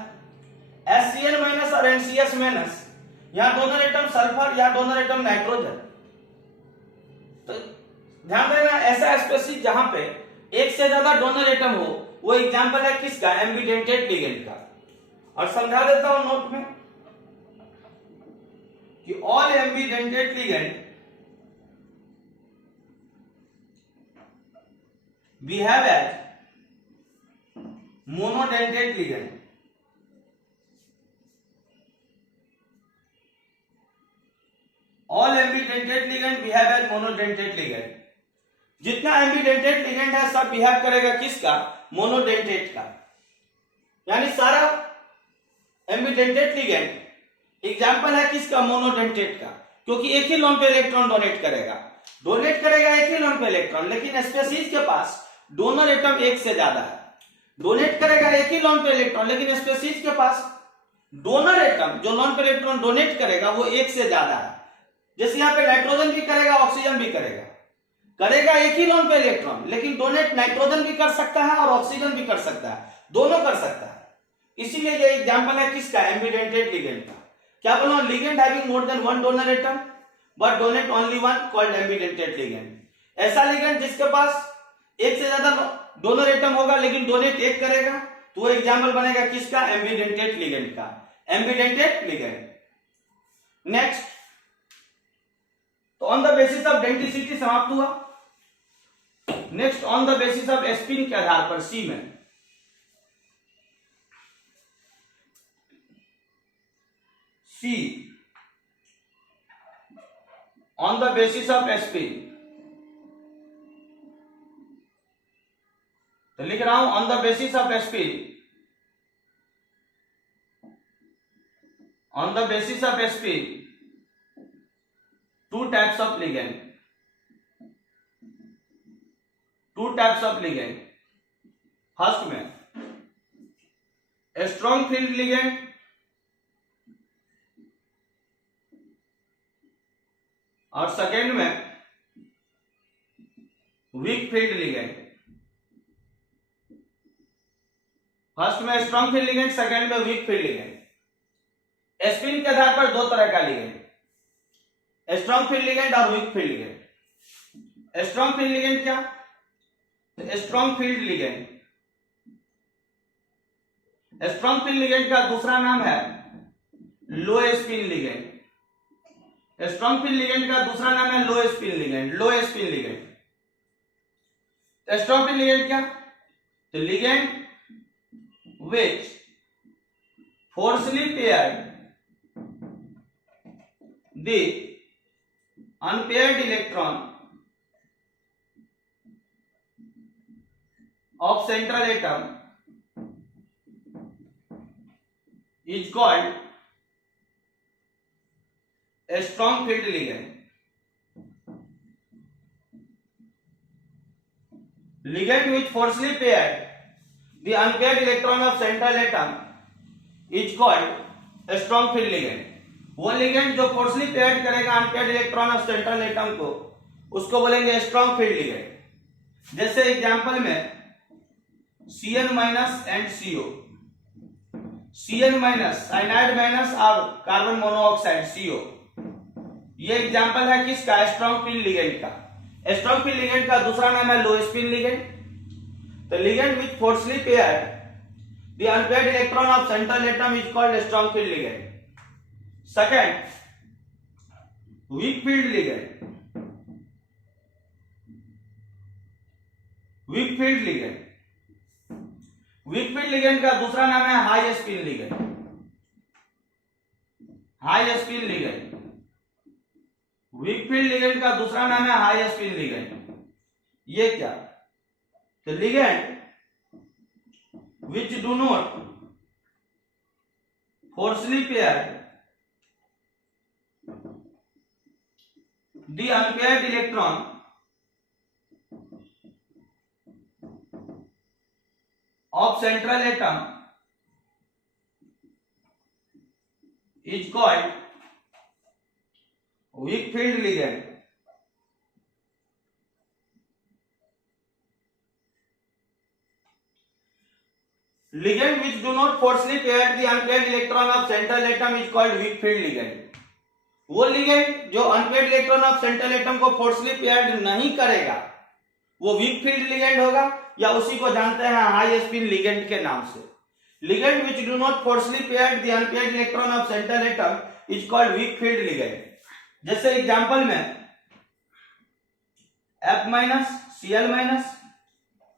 HCl माइनस और NCS माइनस, यहां डोनर एटम सल्फर, यहां डोनर एटम नाइट्रोजन। तो ध्यान देना, ऐसा स्पेसीज जहां पे एक से ज्यादा डोनर एटम हो, वो एग्जांपल है किसका? एम्बीडेंटेट लिगेंड का। और समझा देता हूं नोट में कि all ambidentate ligand behave as monodentate ligand। All ambidentate ligand behave as monodentate ligand. जितना एम्बीडेंटेट लिगेंड है सब बिहेव करेगा किसका? मोनोडेंटेट का। यानी सारा एम्बीडेंटेट लिगेंड एग्जांपल है किसका? मोनोडेंटेट का, क्योंकि एक ही लोन पे इलेक्ट्रॉन डोनेट करेगा एक ही लोन पे इलेक्ट्रॉन, लेकिन स्पेसीज के पास डोनर एटम एक से ज्यादा है। डोनेट करेगा एक ही लोन पे इलेक्ट्रॉन, लेकिन स्पेसीज के पास डोनर एटम जो लोन पे इलेक्ट्रॉन डोनेट करेगा वो एक से ज्यादा है। जैसे यहाँ पे नाइट्रोजन भी करेगा, ऑक्सीजन भी करेगा एक ही लोन पे इलेक्ट्रॉन, लेकिन डोनेट नाइट्रोजन भी कर सकता है और ऑक्सीजन भी कर सकता है, दोनों कर सकता है। इसीलिए ये एग्जांपल है किसका? एम्बीडेंटेट लिगेंड का। क्या बोला? Ligand having more than one donor atom but donate only one called ambidentate ligand. ऐसा लिगेंड जिसके पास एक से ज्यादा डोनर एटम होगा लेकिन डोनेट एक करेगा, तो वो एग्जांपल बनेगा किसका? एम्बीडेंटेट लिगेंड का। Ambidentate ligand. नेक्स्ट, तो on the basis of denticity समाप्त हुआ। Next, on the basis of spin के आधार पर सी में C on the basis of spin, तो लिख रहा हूं on the basis of spin, on the basis of spin two types of ligand, two types of ligand. First में strong field ligand और सेकेंड में वीक फील्ड लिगेंड। फर्स्ट में strong field ligand, second में weak field ligand. Spin के आधार पर दो तरह का लिगेंड, स्ट्रॉन्ग फील्ड लिगेंड और weak field ligand. Strong field ligand क्या? Strong field ligand, strong field ligand का दूसरा नाम है low spin ligand. Strong field ligand का दूसरा नाम है low spin ligand, low spin ligand. Strong field ligand क्या? तो ligand which forcefully paired the unpaired electron of central atom is called a strong field ligand. Ligand which forcefully paired the unpaired electron of central atom is called a strong field ligand. वो ligand जो फोर्सली paired करेगा unpaired electron of central atom को, उसको बोलेंगे strong field ligand. जैसे example में Cn minus and CO, Cn minus cyanide minus और carbon monoxide CO, ये एग्जांपल है किसका? स्ट्रॉन्ग फील्ड लिगेंड का। स्ट्रॉन्ग फील्ड लिगेंड का दूसरा नाम है low spin ligand. The ligand which forcefully paired the unpaired electron of central atom is called a strong field ligand. Second, weak field ligand. Weak field ligand. Weak field ligand का दूसरा नाम है high spin ligand, high spin ligand. Week field ligand का दूसरा नाम है high spin ligand. ये क्या? The ligand which do not forcefully pair the unpaired electron of central atom is called weak field ligand. Ligand which do not forcefully pair the unpaired electron of central atom is called weak field ligand. वो ligand जो unpaired electron of central atom को फोर्सली paired नहीं करेगा वो week field ligand होगा, या उसी को जानते हैं हाई स्पिन लिगेंड के नाम से। Ligand which do not forcefully pair the unpaired electron of central atom is called weak field ligand. जैसे एग्जांपल में F minus, Cl minus,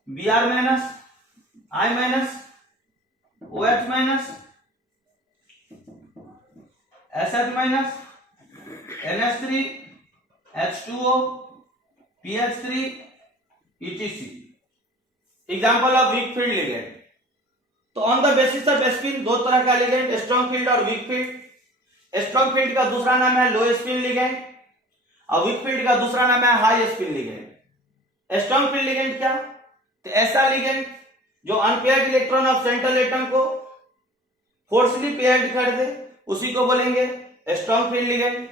Br minus, I minus, OH minus, SH minus, NH3, H2O, PH3, etc. Example of weak field ligand. तो on the basis of spin दो तरह का ligand, strong field और weak field. Strong field का दूसरा नाम है low spin ligand और वीक फील्ड का दूसरा नाम है high spin ligand. Strong field ligand क्या? तो ऐसा लिगेंड जो unpaired electron of central atom को फोर्सली पेयर्ड कर दे, उसी को बोलेंगे strong field ligand.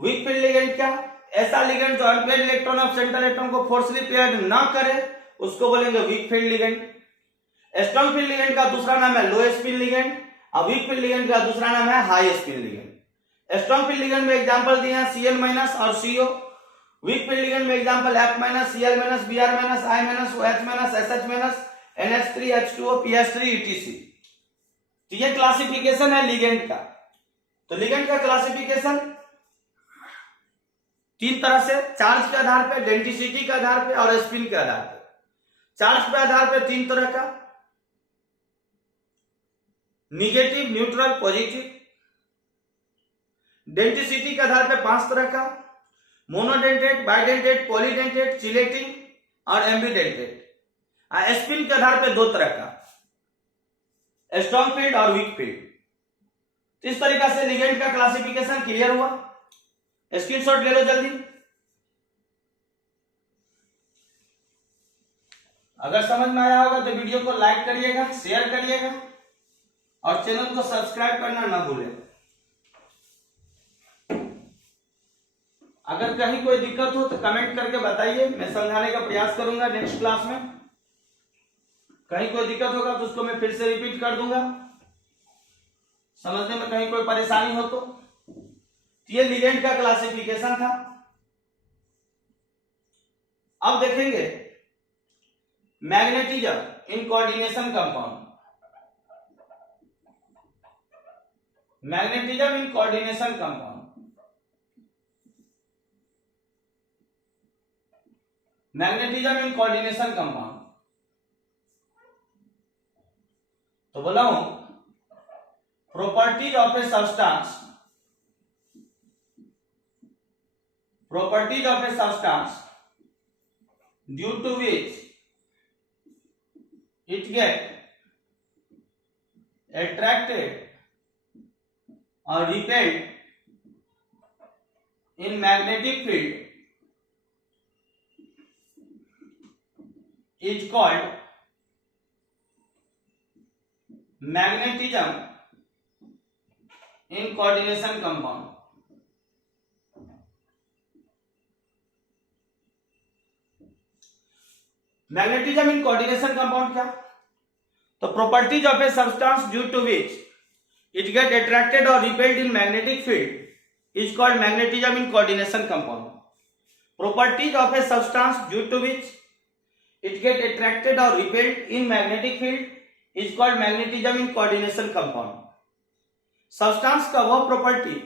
Week field ligand क्या? ऐसा लिगेंड जो unpaired electron of central atom को फोर्सली पेयर्ड ना करे, उसको बोलेंगे week field ligand. Strong field ligand का दूसरा नाम है लो स्पिन लिगेंड और वीक फील्ड लिगेंड का दूसरा नाम है high spin ligand. Strong field ligand में एग्जांपल दिए हैं Cl माइनस और CO। वीक फील्ड लिगेंड में example F minus, Cl minus, Br minus, I minus, OH minus, SH minus, NH3, H2O, PH3, etc। तो ये क्लासिफिकेशन है ligand का। तो लिगेंड का क्लासिफिकेशन तीन तरह से, चार्ज के आधार पे, डेंसिटी के आधार पे और स्पिन के आधार पे। चार्ज के आधार पे तीन तरह का, निगेटिव, न्यूट्रल, पॉजिटिव। डेंसिटी के आधार पे पांच तरह का, मोनोडेंटेड, बाइडेंटेड, पॉलीडेंटेड, चिलेटिंग और एम्बीडेंटेड। स्पिन के आधार पे दो तरह का, स्ट्रॉन्ग फील्ड और वीक फील्ड। इस तरीका से लिगेंड का क्लासिफिकेशन क्लियर हुआ। स्क्रीनशॉट ले लो जल्दी। अगर समझ में आया होगा तो वीडियो को लाइक करिएगा, शेयर करिएगा और चैनल को सब्सक्राइब करना ना भूलें। अगर कहीं कोई दिक्कत हो तो कमेंट करके बताइए, मैं समझाने का प्रयास करूंगा नेक्स्ट क्लास में। कहीं कोई दिक्कत होगा तो उसको मैं फिर से रिपीट कर दूंगा, समझने में कहीं कोई परेशानी हो तो। ये लिगेंड का क्लासिफिकेशन था। अब देखेंगे magnetism in coordination compound. Magnetism in coordination compound. Magnetism in coordination compound तो बोला हूं properties of a substance, properties of a substance due to which it get attracted or repelled in magnetic field is called magnetism in coordination compound। Magnetism in coordination compound क्या? तो properties of a substance due to which it get attracted और repelled in magnetic field is called magnetism in coordination compound. Properties of a substance due to which it get attracted और repelled in magnetic field is called magnetism in coordination compound. Substance का वह property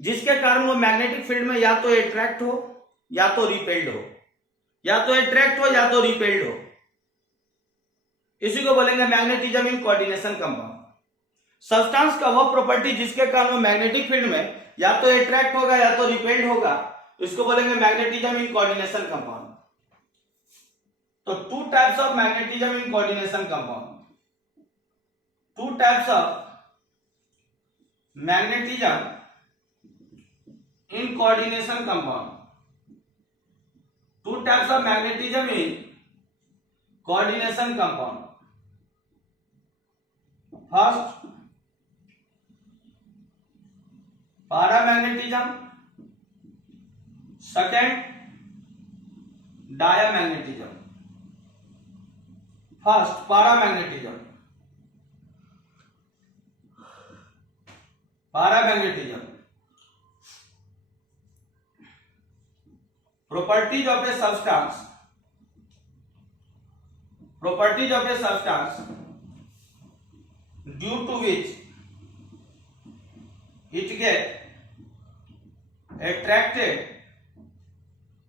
जिसके कारण वो magnetic field में या तो attract हो या तो रिपेल्ड हो, या तो अट्रैक्ट हो या तो रिपेल्ड हो, इसी को बोलेंगे magnetism in coordination compound. Substance का वह प्रॉपर्टी जिसके कारण वो मैग्नेटिक फील्ड में या तो अट्रैक्ट होगा या तो रिपेल्ड होगा, इसको बोलेंगे मैग्नेटिज्म इन कोऑर्डिनेशन कंपाउंड। तो to types of magnetism in coordination compound, to types of magnetism in coordination compound, two types of magnetism in coordination compound। First, paramagnetism, second, diamagnetism। First, paramagnetism। paramagnetism properties of a substance, properties of a substance due to which it get attracted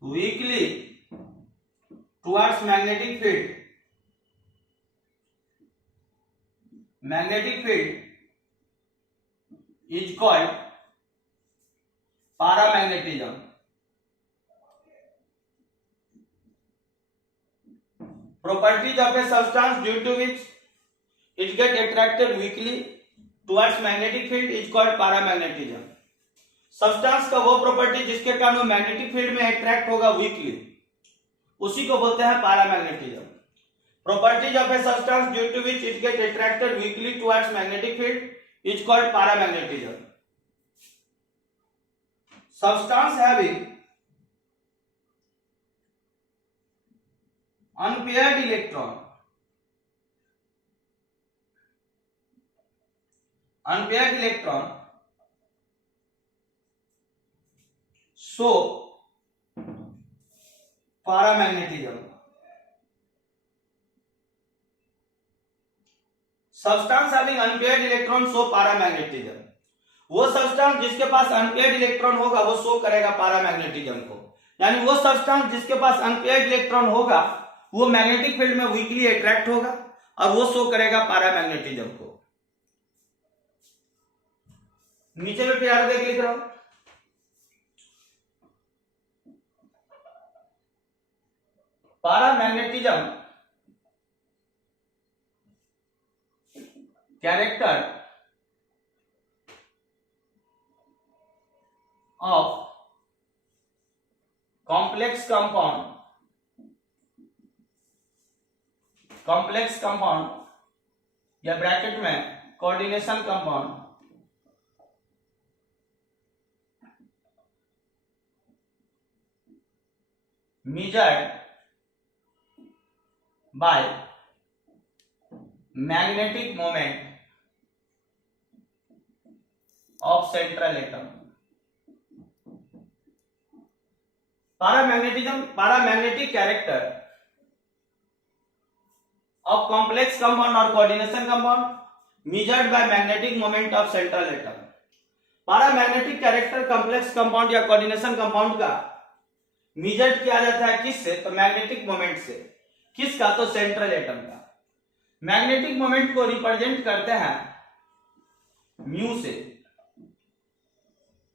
weakly towards magnetic field, magnetic field is called paramagnetism। properties of a substance due to which it get attracted weakly towards magnetic field is called paramagnetism। Substance का वो property जिसके कारण वो magnetic field में attract होगा weakly, उसी को बोलते हैं paramagnetism. Properties of a substance due to which it get attracted weakly towards magnetic field is called paramagnetism. Substance having unpaired electron, unpaired electron show paramagnetism। substance having unpaired electron show paramagnetism। वो substance जिसके पास unpaired electron होगा वो show करेगा paramagnetism को, यानी वो substance जिसके पास unpaired electron होगा वो मैग्नेटिक फील्ड में वीकली अट्रैक्ट होगा और वो शो करेगा पैरामैग्नेटिज्म को। नीचे में प्यार देख लिख रहा हूं, paramagnetism character of complex compound या ब्रैकेट में coordination compound measured by magnetic moment of central atom। Paramagnetic character of complex compound और coordination compound measured by magnetic moment of central atom। Paramagnetic character complex compound या coordination compound का measure किया जाता है किससे? तो magnetic moment से। किसका? तो सेंट्रल एटम का। मैग्नेटिक मोमेंट को रिप्रेजेंट करते हैं म्यू से,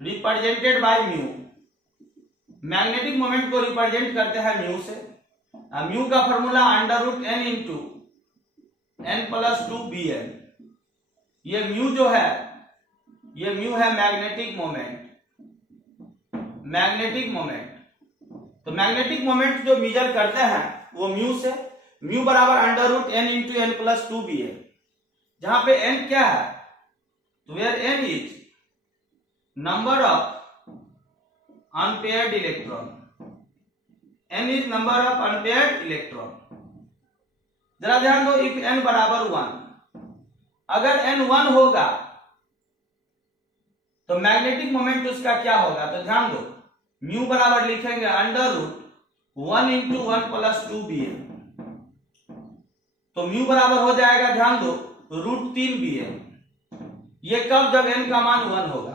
represented by mu. Magnetic moment को रिप्रेजेंट करते हैं म्यू से। म्यू का फॉर्मूला √n इंटू n+2bn। ये म्यू जो है, ये म्यू है मैग्नेटिक मोमेंट। तो मैग्नेटिक मोमेंट जो मेजर करते हैं वो म्यू से, म्यू बराबर √n इंटू n+2bn, जहां पे n क्या है? तो where n is number of unpaired electron, n is number of unpaired electron. जरा ध्यान दो, इफ n बराबर 1, अगर n 1 होगा तो मैग्नेटिक मोमेंट उसका क्या होगा? तो ध्यान दो, म्यू बराबर लिखेंगे √1 इंटू 1+2bn। तो म्यू बराबर हो जाएगा, ध्यान दो, √3bn। ये कब? जब n का मान 1 होगा।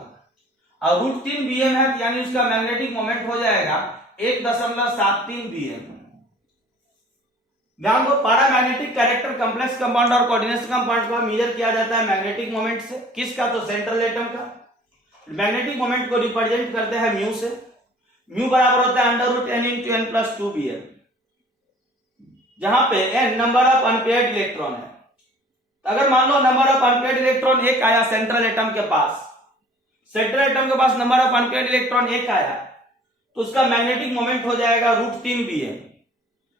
और √3bn है यानी उसका मैग्नेटिक मोमेंट हो जाएगा 1.73bn। ध्यान दो, पैरामैग्नेटिक कैरेक्टर कॉम्प्लेक्स कंपाउंड और कोऑर्डिनेशन कंपाउंड का मेजर किया जाता है मैग्नेटिक मोमेंट से। किसका? तो सेंट्रल एटम का। मैग्नेटिक मोमेंट को रिप्रेजेंट करते हैं म्यू से। म्यू बराबर होता है √n इंटू n+2bn, जहां पे n number of unpaired electron है। अगर मान लो नंबर ऑफ अनपेयर्ड इलेक्ट्रॉन 1 आया सेंट्रल एटम के पास, सेंट्रल एटम के पास नंबर ऑफ अनपेयर्ड इलेक्ट्रॉन 1 आया, तो उसका मैग्नेटिक मोमेंट हो जाएगा √3bn।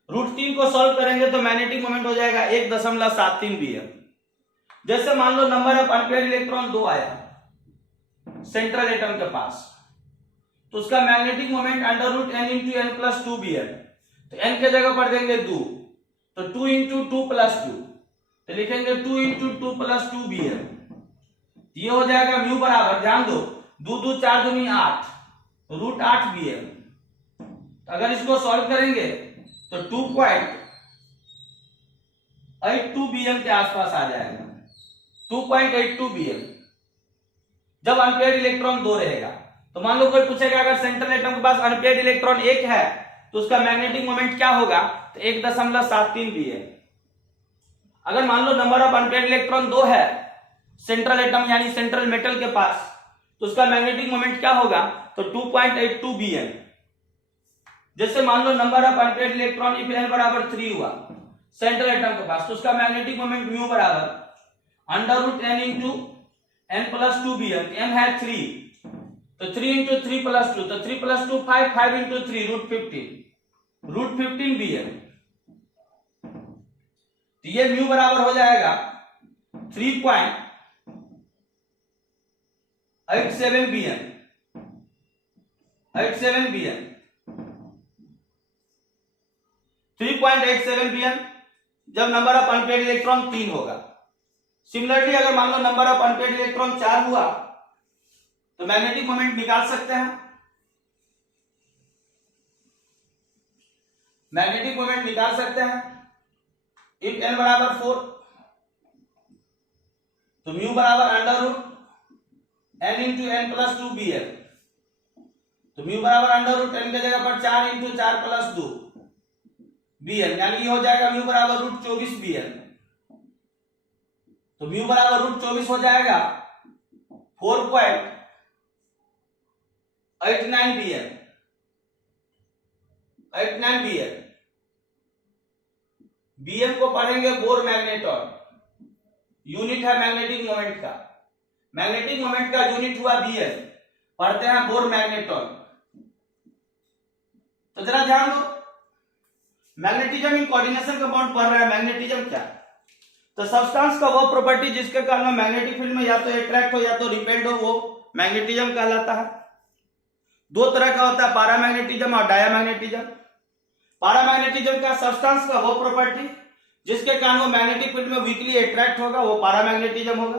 √3 को सॉल्व करेंगे तो मैग्नेटिक मोमेंट हो जाएगा 1.73bn। जैसे मान लो नंबर ऑफ अनपेयर्ड इलेक्ट्रॉन 2 आया सेंट्रल एटम के पास, तो उसका magnetic moment √n into n+2bn। तो n के जगह पर देंगे 2, तो 2 इंटू 2+2, तो लिखेंगे 2 इंटू 2+2bn। ये हो जाएगा म्यू बराबर, ध्यान दो, 2 2 4 दूनी 8, √8bn। अगर इसको सॉल्व करेंगे तो 2.82bn के आसपास आ जाएगा, 2.82bn, जब अनपेयर्ड इलेक्ट्रॉन 2 रहेगा। तो मान लो कोई पूछेगा अगर सेंट्रल एटम के पास अनपेयर्ड इलेक्ट्रॉन 1 है तो उसका मैग्नेटिक मोमेंट क्या होगा? तो 1.73bn। अगर मान लो नंबर ऑफ अनपेयर्ड इलेक्ट्रॉन 2 है सेंट्रल एटम यानी सेंट्रल मेटल के पास, तो उसका मैग्नेटिक मोमेंट क्या होगा? तो 2.82bn। जैसे मान लो number of unpaired electron if n बराबर 3 हुआ सेंट्रल एटम के पास, तो उसका मैग्नेटिक मोमेंट म्यू बराबर √n इंटू n+2bn। n है 3, तो 3 इंटू 3+2, तो 3+2 5, 5 इंटू 3 √15bn। तो ये म्यू बराबर हो जाएगा 3.87bn। 3.87bn जब नंबर ऑफ अनपेयर्ड इलेक्ट्रॉन 3 होगा। सिमिलरली अगर मान लो नंबर ऑफ अनपेयर्ड इलेक्ट्रॉन 4 हुआ तो मैग्नेटिक मोमेंट निकाल सकते हैं। मैग्नेटिक मोमेंट निकाल सकते हैं इफ n बराबर 4, तो म्यू बराबर n into n plus 2 bn, तो म्यू बराबर अंडर रूट एन के जगह पर 4 इंटू 4 प्लस 2 bn, यानी हो जाएगा म्यू बराबर रूट 24 bn। तो म्यू बराबर रूट 24 हो जाएगा 4.89 bn, 89 bn। bm को पढ़ेंगे बोर मैग्नेटॉन, यूनिट है मैग्नेटिक मोमेंट का, मैग्नेटिक मोमेंट का यूनिट हुआ bm, पढ़ते हैं बोर मैग्नेटॉन। तो जरा ध्यान दो, मैग्नेटिज्म इन कोऑर्डिनेशन कंपाउंड पढ़ रहे हैं। मैग्नेटिज्म क्या? तो सब्सटेंस का वो प्रॉपर्टी जिसके कारण मैग्नेटिक फील्ड में या तो अट्रैक्ट हो या तो रिपेल्ड हो, वो मैग्नेटिज्म कहलाता है। दो तरह का होता है, पैरामैग्नेटिज्म और डायामैग्नेटिज्म। पैरामैग्नेटिज्म का सब्सटेंस का वो प्रॉपर्टी जिसके कारण वो मैग्नेटिक फील्ड में वीकली अट्रैक्ट होगा, वो पैरामैग्नेटिज्म होगा।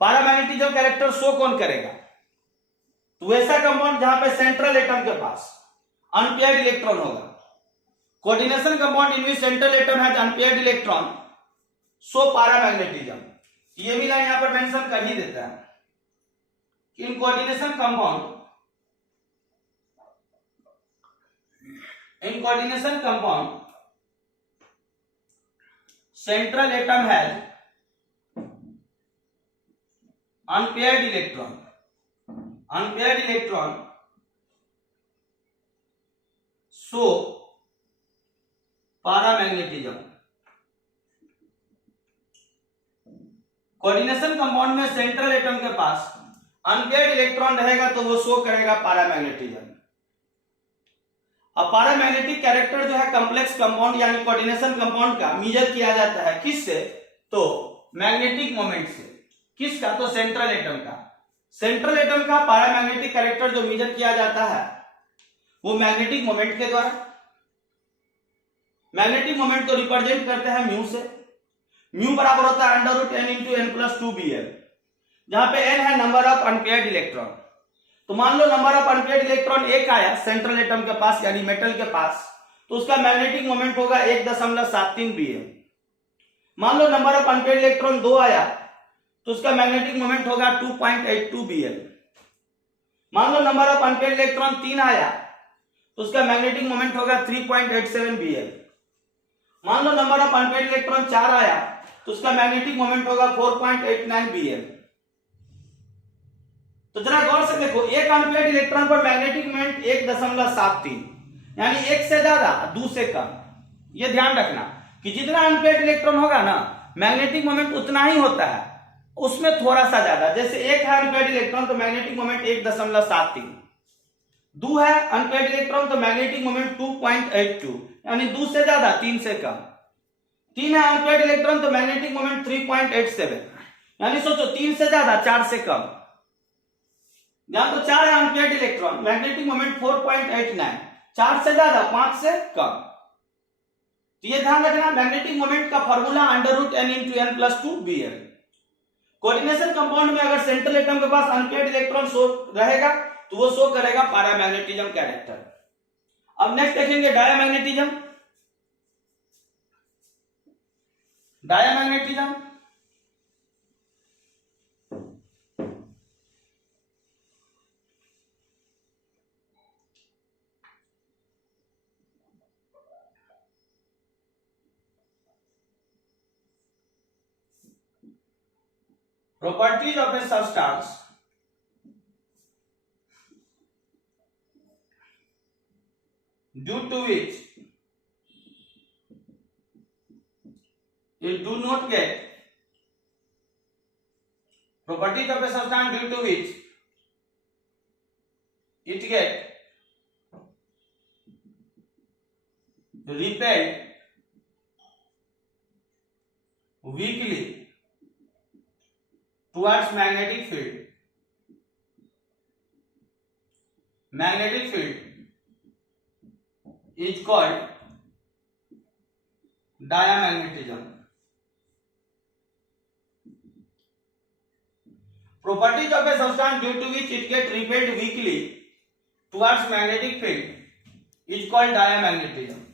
पैरामैग्नेटिज्म कैरेक्टर शो कौन करेगा? तो ऐसा कंपाउंड जहां पे सेंट्रल एटम के पास अनपेयर्ड इलेक्ट्रॉन होगा। Coordination compound in which central atom has unpaired electron so paramagnetism. ये भी लाइन यहां पर मेंशन कर ही देता है। इन coordination compound central atom has unpaired electron so paramagnetism. Coordination compound में सेंट्रल एटम के पास अनपेयर्ड इलेक्ट्रॉन रहेगा तो वो शो करेगा पैरामैग्नेटिज्म। अब पैरामैग्नेटिक कैरेक्टर जो है कॉम्प्लेक्स कंपाउंड यानी कोऑर्डिनेशन कंपाउंड का मेजर किया जाता है किससे? तो मैग्नेटिक मोमेंट से। किसका? तो सेंट्रल एटम का। सेंट्रल एटम का पैरामैग्नेटिक कैरेक्टर जो मेजर किया जाता है वो मैग्नेटिक मोमेंट के द्वारा। मैग्नेटिक मोमेंट को रिप्रेजेंट करते हैं म्यू से। म्यू बराबर होता है under root n into n plus 2 bn, जहां पे n है नंबर ऑफ अनपेयर्ड इलेक्ट्रॉन। तो मान लो नंबर ऑफ अनपेयर्ड इलेक्ट्रॉन एक आया सेंट्रल एटम के पास यानी मेटल के पास, तो उसका मैग्नेटिक मोमेंट होगा 1.73 bm। मान लो नंबर ऑफ अनपेयर्ड इलेक्ट्रॉन 2 आया तो उसका मैग्नेटिक मोमेंट होगा 2.82 bm। मान लो नंबर ऑफ अनपेयर्ड इलेक्ट्रॉन 3 आया तो उसका मैग्नेटिक मोमेंट होगा 3.87 bm। मान लो नंबर ऑफ अनपेयर्ड इलेक्ट्रॉन 4 आया तो उसका मैग्नेटिक मोमेंट होगा 4.89 bm। तो जरा गौर से देखो, एक अनपेयर्ड इलेक्ट्रॉन पर मैग्नेटिक मोमेंट 1.73 यानी एक से ज्यादा 2 से कम। ये ध्यान रखना कि जितना अनपेयर्ड इलेक्ट्रॉन होगा ना मैग्नेटिक मोमेंट उतना ही होता है, उसमें थोड़ा सा ज्यादा। जैसे एक है अनपेयर्ड इलेक्ट्रॉन तो मैग्नेटिक मोमेंट 1.73, 2 है अनपेयर्ड इलेक्ट्रॉन तो मैग्नेटिक मोमेंट 2.82 यानी 2 से ज्यादा 3 से कम। 3 है अनपेयर्ड इलेक्ट्रॉन तो मैग्नेटिक मोमेंट 3.87 यानी सोचो 3 से ज्यादा 4 से कम। जहां तो 4 है अनपेयर्ड इलेक्ट्रॉन मैग्नेटिक मोमेंट 4.89, 4 से ज्यादा 5 से कम। तो ये ध्यान रखना, मैग्नेटिक मोमेंट का formula under root n into n plus 2 bn। Coordination compound में अगर सेंट्रल एटम के पास अनपेयर्ड इलेक्ट्रॉन शो रहेगा तो वो शो करेगा पैरामैग्नेटिज्म कैरेक्टर। अब नेक्स्ट देखेंगे diamagnetism. Diamagnetism properties of a substance due to which it do not get properties of a substance due to which it get repelled weakly towards magnetic field. Magnetic field is called diamagnetism. Properties of a substance due to which it get repelled weakly towards magnetic field is called diamagnetism.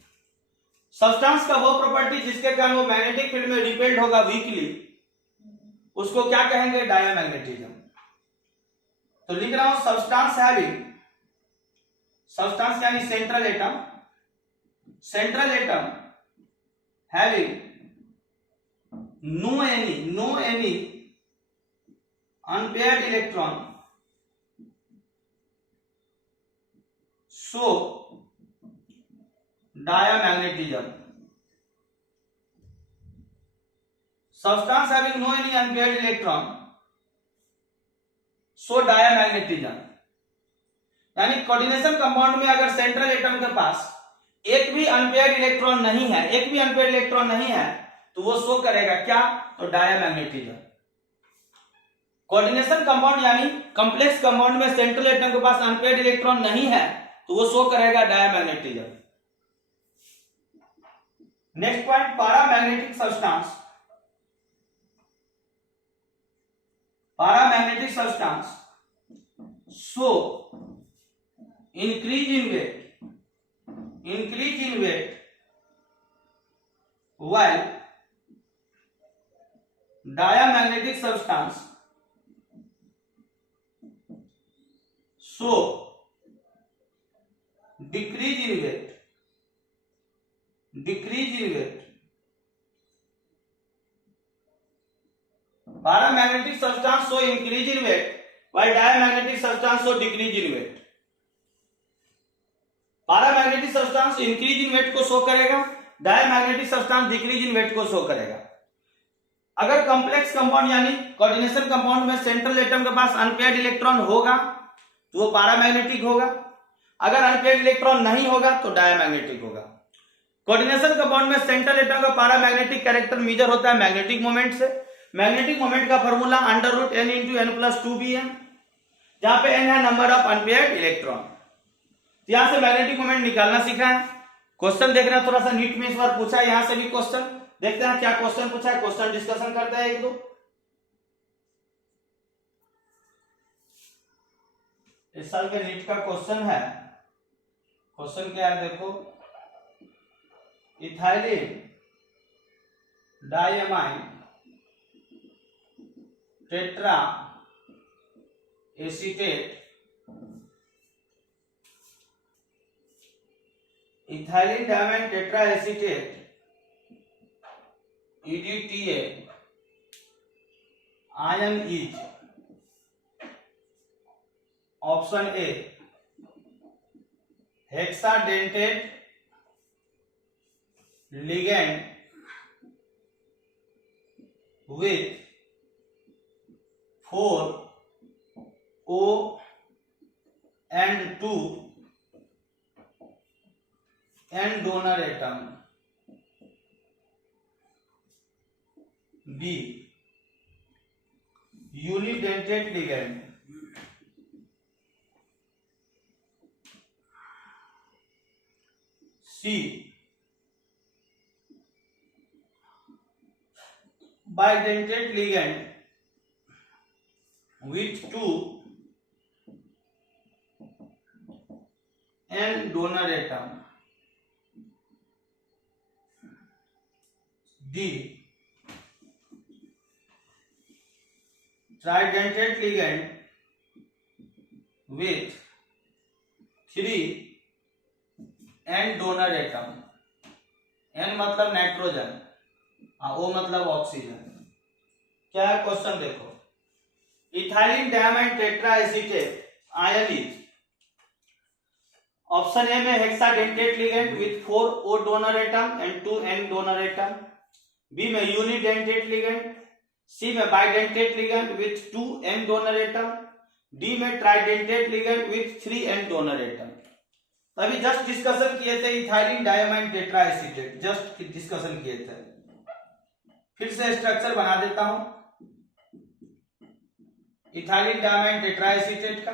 Substance का वो property जिसके कारण वो magnetic field में repelled होगा weakly उसको क्या कहेंगे, डायामैग्नेटिज्म। तो लिख रहा हूं सब्सटेंस हैविंग, सब्सटेंस यानी central atom, central atom having no any unpaired electron, so diamagnetism. Substance having no any unpaired electron, so diamagnetism। यानी कोऑर्डिनेशन कंपाउंड में अगर सेंट्रल एटम के पास एक भी अनपेयर्ड इलेक्ट्रॉन नहीं है, एक भी अनपेयर्ड इलेक्ट्रॉन नहीं है, तो वो शो करेगा क्या, तो डायामैग्नेटिज्म। कोऑर्डिनेशन कंपाउंड यानी कॉम्प्लेक्स कंपाउंड में सेंट्रल एटम के पास अनपेयर्ड इलेक्ट्रॉन नहीं है, तो वो शो करेगा diamagnetism. Next point, paramagnetic substance, paramagnetic substance so increase in weight while diamagnetic substance so decrease in weight, Paramagnetic substance so increase in weight while diamagnetic substance so decrease in weight। Paramagnetic substance increase in weight को show करेगा, diamagnetic substance decrease in weight को show करेगा। अगर complex compound यानी coordination compound में central atom के पास unpaired electron होगा तो वो पैरामैग्नेटिक होगा, अगर अनपेयर्ड इलेक्ट्रॉन नहीं होगा तो डायमैग्नेटिक होगा। कोऑर्डिनेशन कंपाउंड में सेंट्रल एटम का पैरामैग्नेटिक कैरेक्टर मेजर होता है मैग्नेटिक मोमेंट से। मैग्नेटिक मोमेंट का फॉर्मूला √n × n+2bn, जहां पे n है नंबर ऑफ अनपेयर्ड इलेक्ट्रॉन। यहां से मैग्नेटिक मोमेंट निकालना सीखा है। क्वेश्चन देख रहे हैं, थोड़ा सा नीट में इस बार पूछा है, यहां से भी क्वेश्चन देखते हैं क्या क्वेश्चन पूछा है, क्वेश्चन डिस्कशन करते हैं एक दो। इस साल के नीट का क्वेश्चन है, क्वेश्चन क्या है देखो, ethylene diamine tetra acetate, ethylene diamine tetra acetate EDTA ion is option A hexadentate ligand with 4O and 2 N donor atom, B unidentate ligand, C bidentate ligand with 2 N donor atom, D tridentate ligand with 3 N donor atom, N मतलब nitrogen, O मतलब oxygen. क्या है question देखो, ethylene diamine tetra acetate ion is, option A में hexadentate ligand with 4O donor atom and 2 N donor atom, B में unidentate ligand, C में bidentate ligand with 2 N donor atom, D में tridentate ligand with 3 N donor atom. अभी just discussion किए थे ethylene diamine tetra acetate, just discussion किए थे, फिर से स्ट्रक्चर बना देता हूं इथाइलिन डायमाइन टेट्रा एसीटेट का।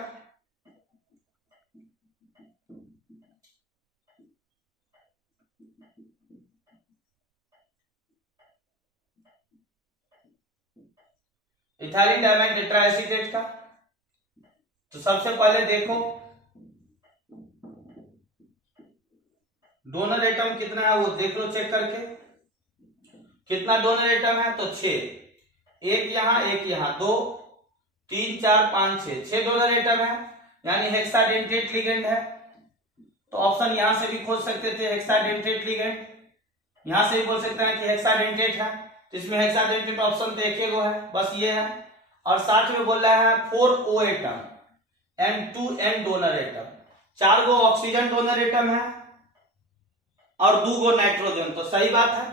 इथाइलिन डायमाइन टेट्रा एसीटेट का तो सबसे पहले देखो डोनर एटम कितना है वो देख लो चेक करके, कितना डोनर एटम है तो 6, एक यहाँ एक यहाँ, 2 3 4 5 6 डोनर एटम है, यानी हेक्साडेंटेट लिगेंड है। तो ऑप्शन यहां से भी खोज सकते थे हेक्साडेंटेट लिगेंड, यहां से भी बोल सकते हैं कि हेक्साडेंटेट है, तो इसमें हेक्साडेंटेट ऑप्शन तो एक गो है, बस ये है। और साथ में बोल रहा है 4 O atom and 2 N donor atom, 4 go oxygen donor atom है और 2 गो नाइट्रोजन, तो सही बात है।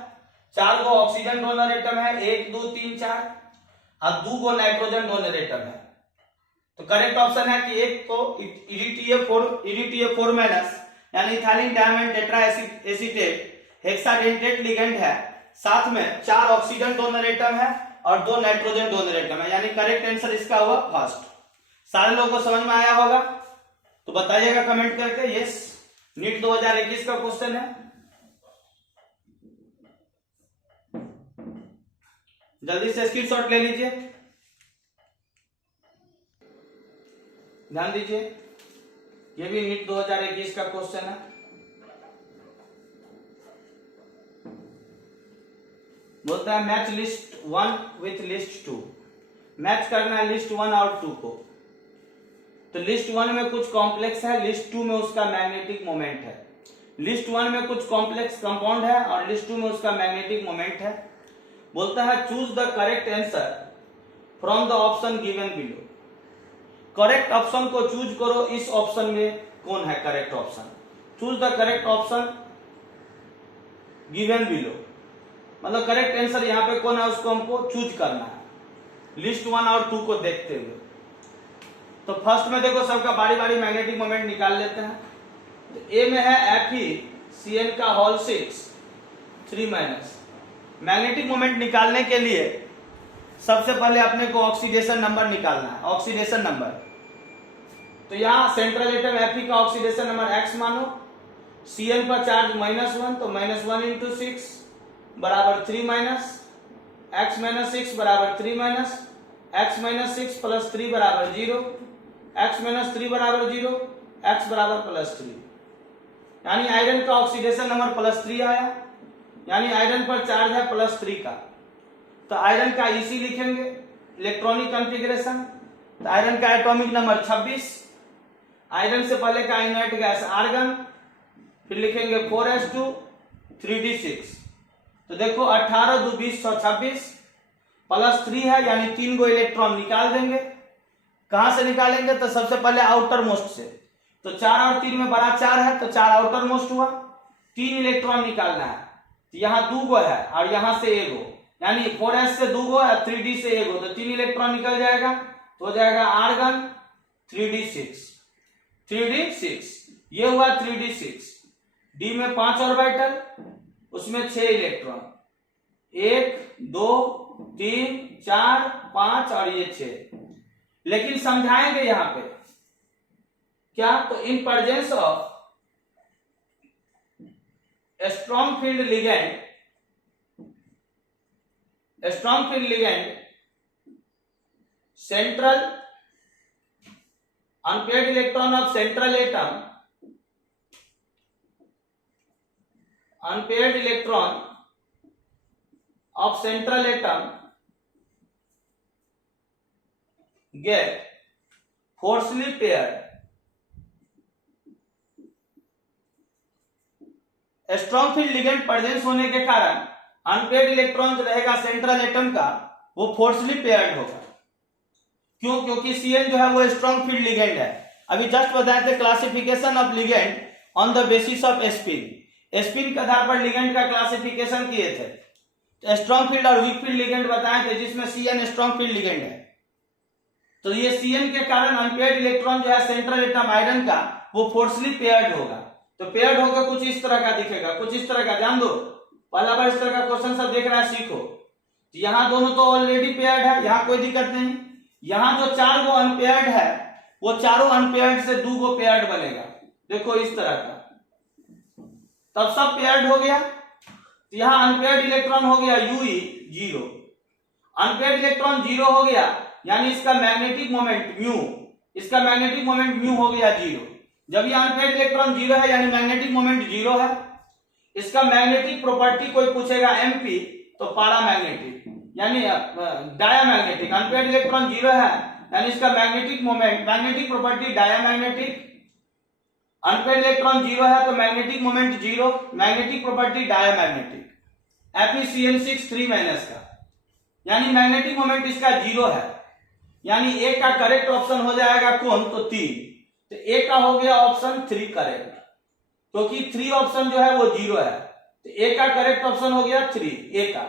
4 गो ऑक्सीजन डोनर एटम है, 1 2 3 4, और 2 गो नाइट्रोजन डोनर एटम है। तो करेक्ट ऑप्शन है कि एक तो EDTA4 माइनस यानी ethylene diamond tetra acetate hexadentate ligand है, साथ में 4 ऑक्सीजन डोनर एटम है और 2 नाइट्रोजन डोनर एटम है, यानी करेक्ट आंसर इसका हुआ फर्स्ट। सारे लोगों को समझ में आया होगा तो बताइएगा कमेंट करके यस। नीट 2021 का क्वेश्चन है, जल्दी से स्क्रीनशॉट ले लीजिए, ध्यान दीजिए, ये भी नीट 2021 का क्वेश्चन है। बोलता है match list 1 with list 2, match करना है लिस्ट 1 और 2 को। तो लिस्ट 1 में कुछ कॉम्प्लेक्स है, लिस्ट 2 में उसका मैग्नेटिक मोमेंट है। लिस्ट 1 में कुछ कॉम्प्लेक्स कंपाउंड है और लिस्ट 2 में उसका मैग्नेटिक मोमेंट है। बोलता है choose the correct answer from the option given below, correct option को चूज करो, इस ऑप्शन में कौन है correct option. Choose the correct option given below, मतलब करेक्ट आंसर यहाँ पे कौन है उसको हमको चूज करना है लिस्ट 1 और 2 को देखते हुए। तो फर्स्ट में देखो सबका बारी बारी मैग्नेटिक मोमेंट निकाल लेते हैं। तो ए में है FeCN का होल 6 3 माइनस। मैग्नेटिक मोमेंट निकालने के लिए सबसे पहले अपने को ऑक्सीडेशन नंबर निकालना है, ऑक्सीडेशन नंबर। तो यहाँ सेंट्रल एटम Fe का ऑक्सीडेशन नंबर x मानो, Cn पर चार्ज -1, तो -1 इंटू 6 बराबर 3 माइनस, x माइनस 6 बराबर 3 माइनस, x माइनस 6 प्लस 3 बराबर 0, x माइनस 3 बराबर 0, x बराबर +3, यानी आयरन का ऑक्सीडेशन नंबर +3 आया, यानी आयरन पर चार्ज है +3 का। तो आयरन का EC लिखेंगे, इलेक्ट्रॉनिक कॉन्फ़िगरेशन। तो आयरन का एटॉमिक नंबर 26, आयरन से पहले का इनर्ट गैस आर्गन, फिर लिखेंगे 4s2 3d6। तो देखो 18 2 20 126 +3 है, यानी 3 गो इलेक्ट्रॉन निकाल देंगे। कहां से निकालेंगे, तो सबसे पहले आउटर मोस्ट से। तो 4 और 3 में बड़ा 4 है, तो 4 आउटर मोस्ट हुआ, 3 इलेक्ट्रॉन निकालना है। तो यहाँ 2 गो है और यहां से 1 गो, यानी 4s से 2 गो और 3d से 1 गो, तो 3 इलेक्ट्रॉन निकल जाएगा, तो हो जाएगा आर्गन 3d6 3d6, ये हुआ 3d6। डी में 5 ऑर्बिटल, उसमें 6 इलेक्ट्रॉन, 1 2 3 4 5 और ये 6। लेकिन समझाएंगे यहां पे क्या, तो इन presence of strong field ligand, strong field ligand central unpaired electron of central atom, unpaired electron of central atom get forcefully paired। Strong field ligand presence होने के कारण अनपेयर्ड इलेक्ट्रॉन जो रहेगा सेंट्रल एटम का वो फोर्सली पेयर्ड होगा। क्यों, क्योंकि Cn जो है वो स्ट्रॉन्ग फील्ड लिगेंड है। अभी जस्ट बताए थे classification of ligand on the basis of spin, spin के आधार पर लिगेंड का क्लासिफिकेशन किए थे। तो स्ट्रॉन्ग फील्ड और वीक फील्ड लिगेंड बताए थे, जिसमें Cn स्ट्रॉन्ग फील्ड लिगेंड है। तो ये Cn के कारण अनपेयर्ड इलेक्ट्रॉन जो है सेंट्रल एटम आयरन का वो फोर्सली पेयर्ड होगा। तो पेयर्ड होकर कुछ इस तरह का दिखेगा, कुछ इस तरह का, जान दो पहला बार इस तरह का क्वेश्चन सब देख रहा है, सीखो। तो यहाँ दोनों तो ऑलरेडी पेयर्ड है, यहाँ कोई दिक्कत नहीं। यहाँ जो 4 गो अनपेयर्ड है वो चारों अनपेयर्ड से 2 गो पेयर्ड बनेगा, देखो इस तरह का, तब सब पेयर्ड हो गया। तो यहाँ अनपेयर्ड इलेक्ट्रॉन हो गया UE 0, अनपेयर्ड इलेक्ट्रॉन 0 हो गया, यानी इसका मैग्नेटिक मोमेंट म्यू, इसका मैग्नेटिक मोमेंट म्यू हो गया 0। जब ये अनपेयर्ड इलेक्ट्रॉन 0 है यानी मैग्नेटिक मोमेंट 0 है। इसका मैग्नेटिक प्रॉपर्टी कोई पूछेगा MP, तो पैरामैग्नेटिक, यानी डायामैग्नेटिक, अनपेयर्ड इलेक्ट्रॉन जीरो है यानी इसका magnetic moment, magnetic property diamagnetic, unpaired electron zero है तो magnetic moment zero, magnetic property diamagnetic, FeCl6 3 minus का, यानी मैग्नेटिक मोमेंट इसका जीरो है, यानी ए का करेक्ट ऑप्शन हो जाएगा कौन, तो 3, तो ए का हो गया ऑप्शन 3 करेक्ट, क्योंकि 3 ऑप्शन जो है वो जीरो है, तो ए का करेक्ट ऑप्शन हो गया 3 ए का।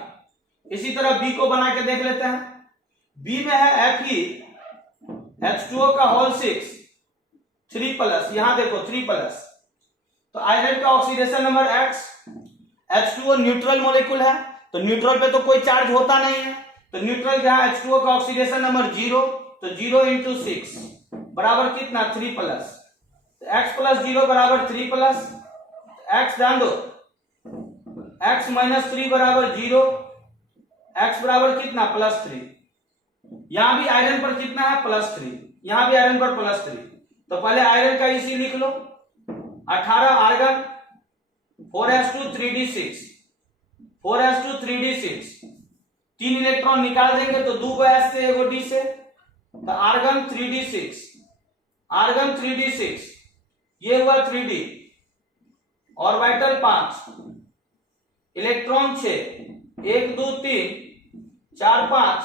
इसी तरह बी को बना के देख लेते हैं, बी में है FeH2O का होल 6 3 प्लस, यहां देखो 3 प्लस, तो आयरन का oxidation number X, H2O neutral molecule है तो न्यूट्रल पे तो कोई चार्ज होता नहीं है, तो न्यूट्रल क्या है, H2O का ऑक्सीडेशन नंबर 0, तो 0 इंटू 6 बराबर कितना 3 प्लस, तो x प्लस 0 बराबर 3 प्लस, x ध्यान दो, x माइनस 3 बराबर 0, x बराबर कितना प्लस 3, यहां भी आयरन पर कितना है प्लस 3, यहां भी आयरन पर प्लस 3, तो पहले आयरन का इसी लिख लो 18 argon 4s2 3d6, 4s2 3d6, 3 electron निकाल देंगे तो 2 s से एगो d से, तो आर्गन 3d6, आर्गन 3d6 ये हुआ 3d, ऑर्बिटल 5, इलेक्ट्रॉन 6, 1 2 3 4 5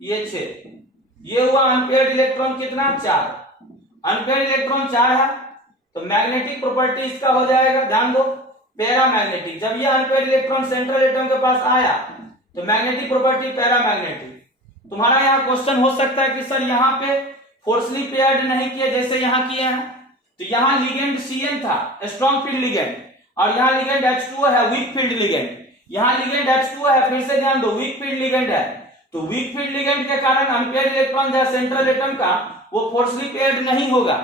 ये 6, ये हुआ अनपेयर्ड इलेक्ट्रॉन कितना 4, अनपेयर्ड इलेक्ट्रॉन 4 है तो मैग्नेटिक प्रॉपर्टी इसका हो जाएगा, ध्यान दो पैरामैग्नेटिक, जब ये अनपेयर्ड इलेक्ट्रॉन सेंट्रल एटम के पास आया तो मैग्नेटिक प्रॉपर्टी पैरामैग्नेटिक। तुम्हारा यहाँ क्वेश्चन हो सकता है कि सर यहाँ पे फोर्सली पेयर्ड नहीं किए जैसे यहाँ किए हैं, तो यहाँ लिगेंड Cn था स्ट्रॉन्ग फील्ड लिगेंड, और यहाँ लिगेंड H2O है वीक फील्ड लिगेंड, यहाँ लिगेंड H2O है, फिर से ध्यान दो वीक फील्ड लिगेंड है, तो वीक फील्ड लिगेंड के कारण अनपेयर्ड इलेक्ट्रॉन जो सेंट्रल एटम का वो फोर्सली पेयर्ड नहीं होगा,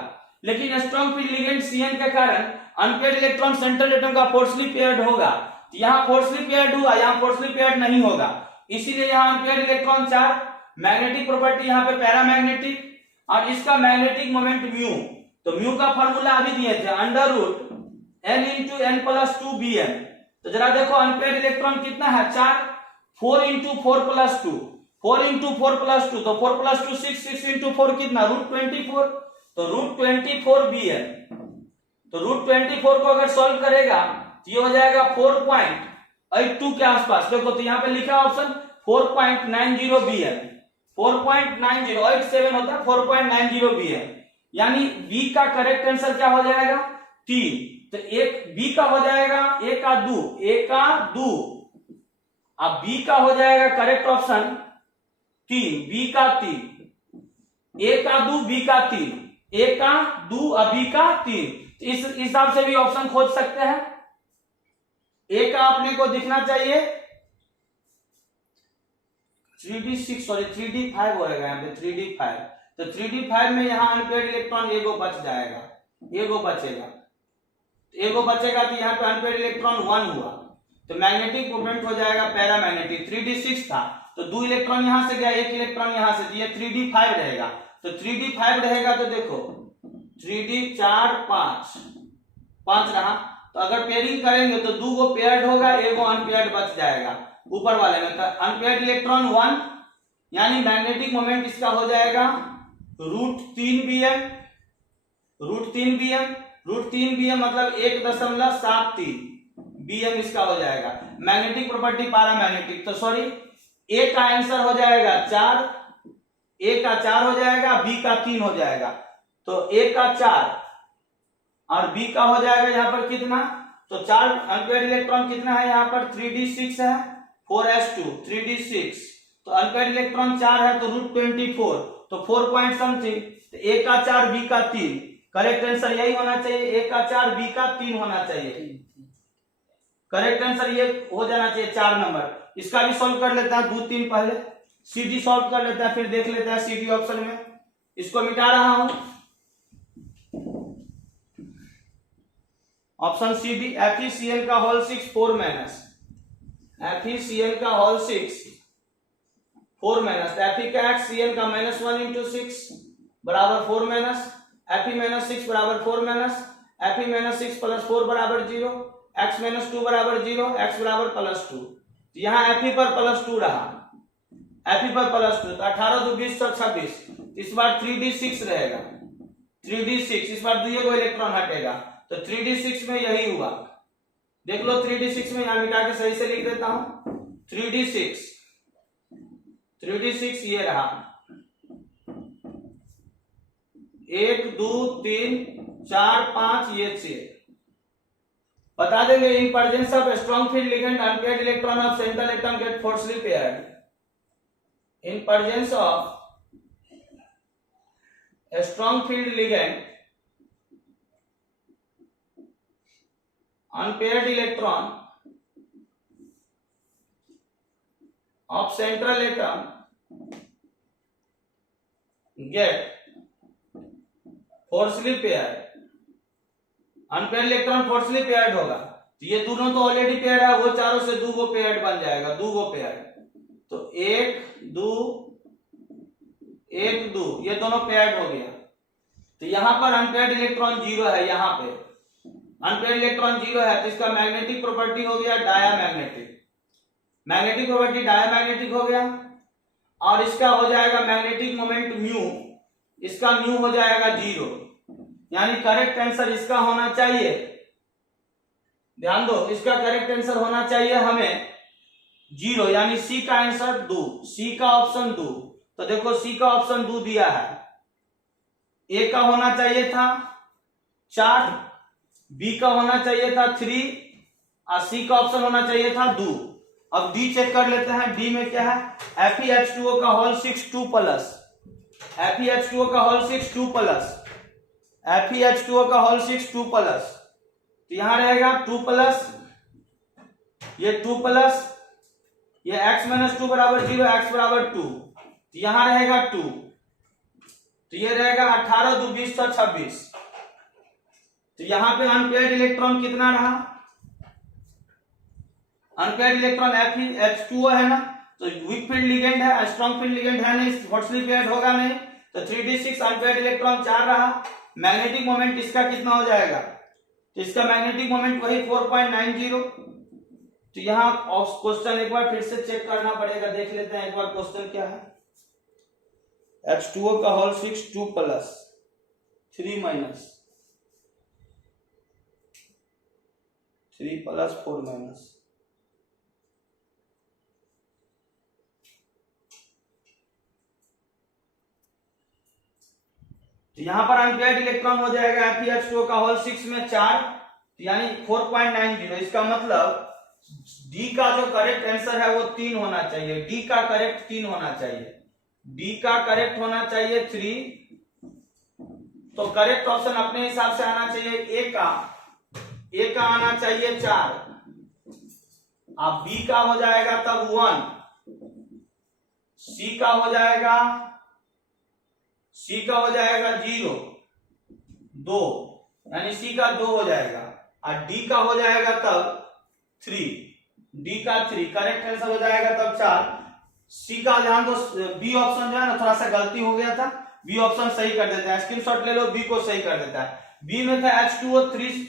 लेकिन स्ट्रॉन्ग फील्ड लिगेंड Cn के कारण अनपेयर्ड इलेक्ट्रॉन सेंट्रल एटम का फोर्सली पेयर्ड होगा, तो यहाँ फोर्सली पेयर्ड हुआ, यहाँ फोर्सली पेयर्ड नहीं होगा, इसीलिए यहाँ अनपेयर्ड इलेक्ट्रॉन 4, मैग्नेटिक प्रॉपर्टी यहाँ पे पैरामैग्नेटिक, और इसका मैग्नेटिक मोमेंट म्यू, तो म्यू का फॉर्मूला अभी दिए थे under root n into n plus 2 bn, तो जरा देखो अनपेयर्ड इलेक्ट्रॉन कितना है 4, 4 इंटू 4 प्लस 2, 4 इंटू 4 प्लस 2, तो 4 प्लस 2 6, 6 इंटू 4 कितना रूट 24, तो रूट 24 bn, तो रूट 24 को अगर सॉल्व करेगा तो ये हो जाएगा 4.82 के आसपास, देखो तो यहाँ पे लिखा ऑप्शन 4.90 bn, 4.9087 होता है 4.90 bn, यानी बी का करेक्ट आंसर क्या हो जाएगा 3, तो एक बी का हो जाएगा ए का दो, अब बी का हो जाएगा करेक्ट ऑप्शन 3, बी का 3, ए का 2 बी का 3, ए का 2 और बी का 3, इस हिसाब से भी ऑप्शन खोज सकते हैं। ए का अपने को दिखना चाहिए 3d6 सॉरी 3d5 हो रहेगा यहाँ पे 3d5, तो 3d5 में यहाँ अनपेयर्ड इलेक्ट्रॉन एगो बच जाएगा, एगो बचेगा, एगो बचेगा तो यहाँ पे अनपेयर्ड इलेक्ट्रॉन 1 हुआ, तो मैग्नेटिक मोमेंट हो जाएगा पैरामैग्नेटिक, 3d6 था तो 2 इलेक्ट्रॉन यहां से गया, 1 इलेक्ट्रॉन यहां से, तो ये 3d5 रहेगा, तो 3d5 रहेगा तो देखो 3d4 5 रहा, तो अगर पेयरिंग करेंगे तो 2 गो पेयर्ड होगा, एगो अनपेयर्ड बच जाएगा ऊपर वाले में, तो अनपेयर्ड इलेक्ट्रॉन 1, यानी मैग्नेटिक मोमेंट इसका हो जाएगा रूट 3 bm, रूट 3 bm मतलब 1.73 bm इसका हो जाएगा, मैग्नेटिक प्रॉपर्टी पैरामैग्नेटिक, तो सॉरी ए का आंसर हो जाएगा 4, ए का 4 हो जाएगा, बी का 3 हो जाएगा, तो ए का 4 और बी का हो जाएगा यहाँ पर कितना, तो 4 अनपेयर्ड इलेक्ट्रॉन कितना है यहाँ पर 3d6 है, 4s2 3d6, तो अनपेयर्ड इलेक्ट्रॉन 4 है तो रूट 24, तो 4 पॉइंट समथिंग, तो ए का 4 बी का 3, करेक्ट आंसर यही होना चाहिए, ए का 4 बी का 3 होना चाहिए, करेक्ट आंसर ये हो जाना चाहिए 4 नंबर। इसका भी सॉल्व कर लेता है 2 3 पहले, सी डी सॉल्व कर लेता है, फिर देख लेता है सी डी ऑप्शन में, इसको मिटा रहा हूं, ऑप्शन सी डी FeCl का होल 6 4 माइनस, FeCl का होल 6 4 माइनस, Fe का x Cl का -1 इंटू 6 बराबर 4 माइनस, Fe माइनस 6 बराबर 4 माइनस, Fe माइनस 6 प्लस 4 बराबर 0, x माइनस 2 बराबर 0, x बराबर प्लस 2, यहाँ Fe पर प्लस 2 रहा, Fe पर +2 तो 18 2 20 तो 26, इस बार 3d6 रहेगा, 3d6 इस बार दुइये को इलेक्ट्रॉन हटेगा तो 3d6 में यही हुआ, देख लो 3d6 में, यहां मिटा के सही से लिख देता हूं 3d6 ये रहा 1 2 3 4 5 ये 6। बता देंगे in presence of strong field ligand unpaired electron of central atom get forcefully paired, in presence of strong field ligand unpaired electron of central atom get forcefully paired, unpaired electron forcefully paired होगा तो ये दोनों तो already paired है, वो चारों से दूगो पेयर्ड बन जाएगा, दूगो पेयर्ड तो 1 2 1 2 ये दोनों पेयर्ड हो गया। तो यहां पर अनपेयर्ड इलेक्ट्रॉन 0 है, यहां पे अनपेयर्ड इलेक्ट्रॉन 0 है तो इसका मैग्नेटिक प्रॉपर्टी हो गया डायामैग्नेटिक, मैग्नेटिक प्रॉपर्टी डायामैग्नेटिक हो गया और इसका हो जाएगा मैग्नेटिक मोमेंट म्यू, इसका म्यू हो जाएगा 0, यानी करेक्ट आंसर इसका होना चाहिए, ध्यान दो इसका करेक्ट आंसर होना चाहिए हमें 0, यानी सी का आंसर 2, सी का ऑप्शन 2। तो देखो सी का ऑप्शन 2 दिया है, ए का होना चाहिए था 4, बी का होना चाहिए था 3 और सी का ऑप्शन होना चाहिए था 2। अब डी चेक कर लेते हैं, डी में क्या है FeH2O का होल 6 2 प्लस, FeH2O का होल 6 2 प्लस, FeH2O का होल 6 2 प्लस, तो यहां रहेगा 2 प्लस, ये 2 प्लस, ये x - 2 बराबर 0, x बराबर 2, तो यहां रहेगा 2, तो ये रहेगा 18 2 20 तो 26। तो यहां पे अनपेयर्ड इलेक्ट्रॉन कितना रहा, अनपेयर्ड इलेक्ट्रॉन FeH2O है ना, तो वीक फील्ड लिगेंड है, स्ट्रॉन्ग फील्ड लिगेंड है नहीं, फोर्सली पेयर्ड होगा नहीं, तो 3d6 अनपेयर्ड इलेक्ट्रॉन 4 रहा। मैग्नेटिक मोमेंट इसका कितना हो जाएगा, तो इसका मैग्नेटिक मोमेंट वही 4.90। तो यहां क्वेश्चन एक बार फिर से चेक करना पड़ेगा, देख लेते हैं एक बार क्वेश्चन क्या है। H2O का whole 6 2 plus 3 minus 3 plus 4 minus, तो यहां पर अनपेयर्ड इलेक्ट्रॉन हो जाएगा FeH2O का होल 6 में 4, यानी 4.90। इसका मतलब डी का जो करेक्ट आंसर है वो 3 होना चाहिए, डी का करेक्ट 3 होना चाहिए, डी का करेक्ट होना चाहिए 3। तो करेक्ट ऑप्शन अपने हिसाब से आना चाहिए ए का आना चाहिए 4, अब बी का हो जाएगा तब 1, सी का हो जाएगा 0 2, यानी सी का 2 हो जाएगा और डी का हो जाएगा तब 3, डी का 3 करेक्ट आंसर हो जाएगा तब 4। सी का ध्यान दो, बी ऑप्शन जो है ना थोड़ा सा गलती हो गया था, बी ऑप्शन सही कर देता है, स्क्रीनशॉट ले लो, बी को सही कर देता है। बी में था H2O 3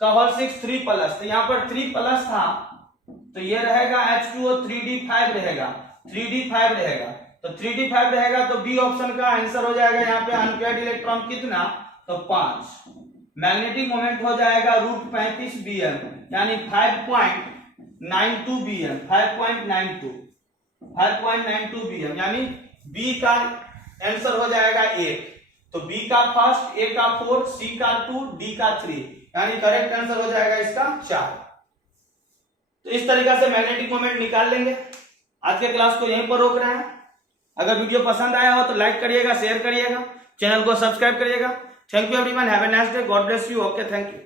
का होल 6 3 प्लस, तो यहाँ पर 3 प्लस था तो ये रहेगा H2O 3d5 रहेगा, 3d5 रहेगा, तो 3d5 रहेगा तो बी ऑप्शन का आंसर हो जाएगा यहाँ पे अनपेयर्ड इलेक्ट्रॉन कितना, तो 5। मैग्नेटिक मोमेंट हो जाएगा √35 bm, यानी 5.92 bm, 5.92 bm, यानी बी का आंसर हो जाएगा 1। तो बी का फर्स्ट, ए का 4, सी का 2, डी का 3, यानी करेक्ट आंसर हो जाएगा इसका 4। तो इस तरीका से मैग्नेटिक मोमेंट निकाल लेंगे। आज के क्लास को यहीं पर रोक रहे हैं। अगर वीडियो पसंद आया हो तो लाइक करिएगा, शेयर करिएगा, चैनल को सब्सक्राइब करिएगा। Thank you everyone, have a nice day, God bless you, okay, thank you.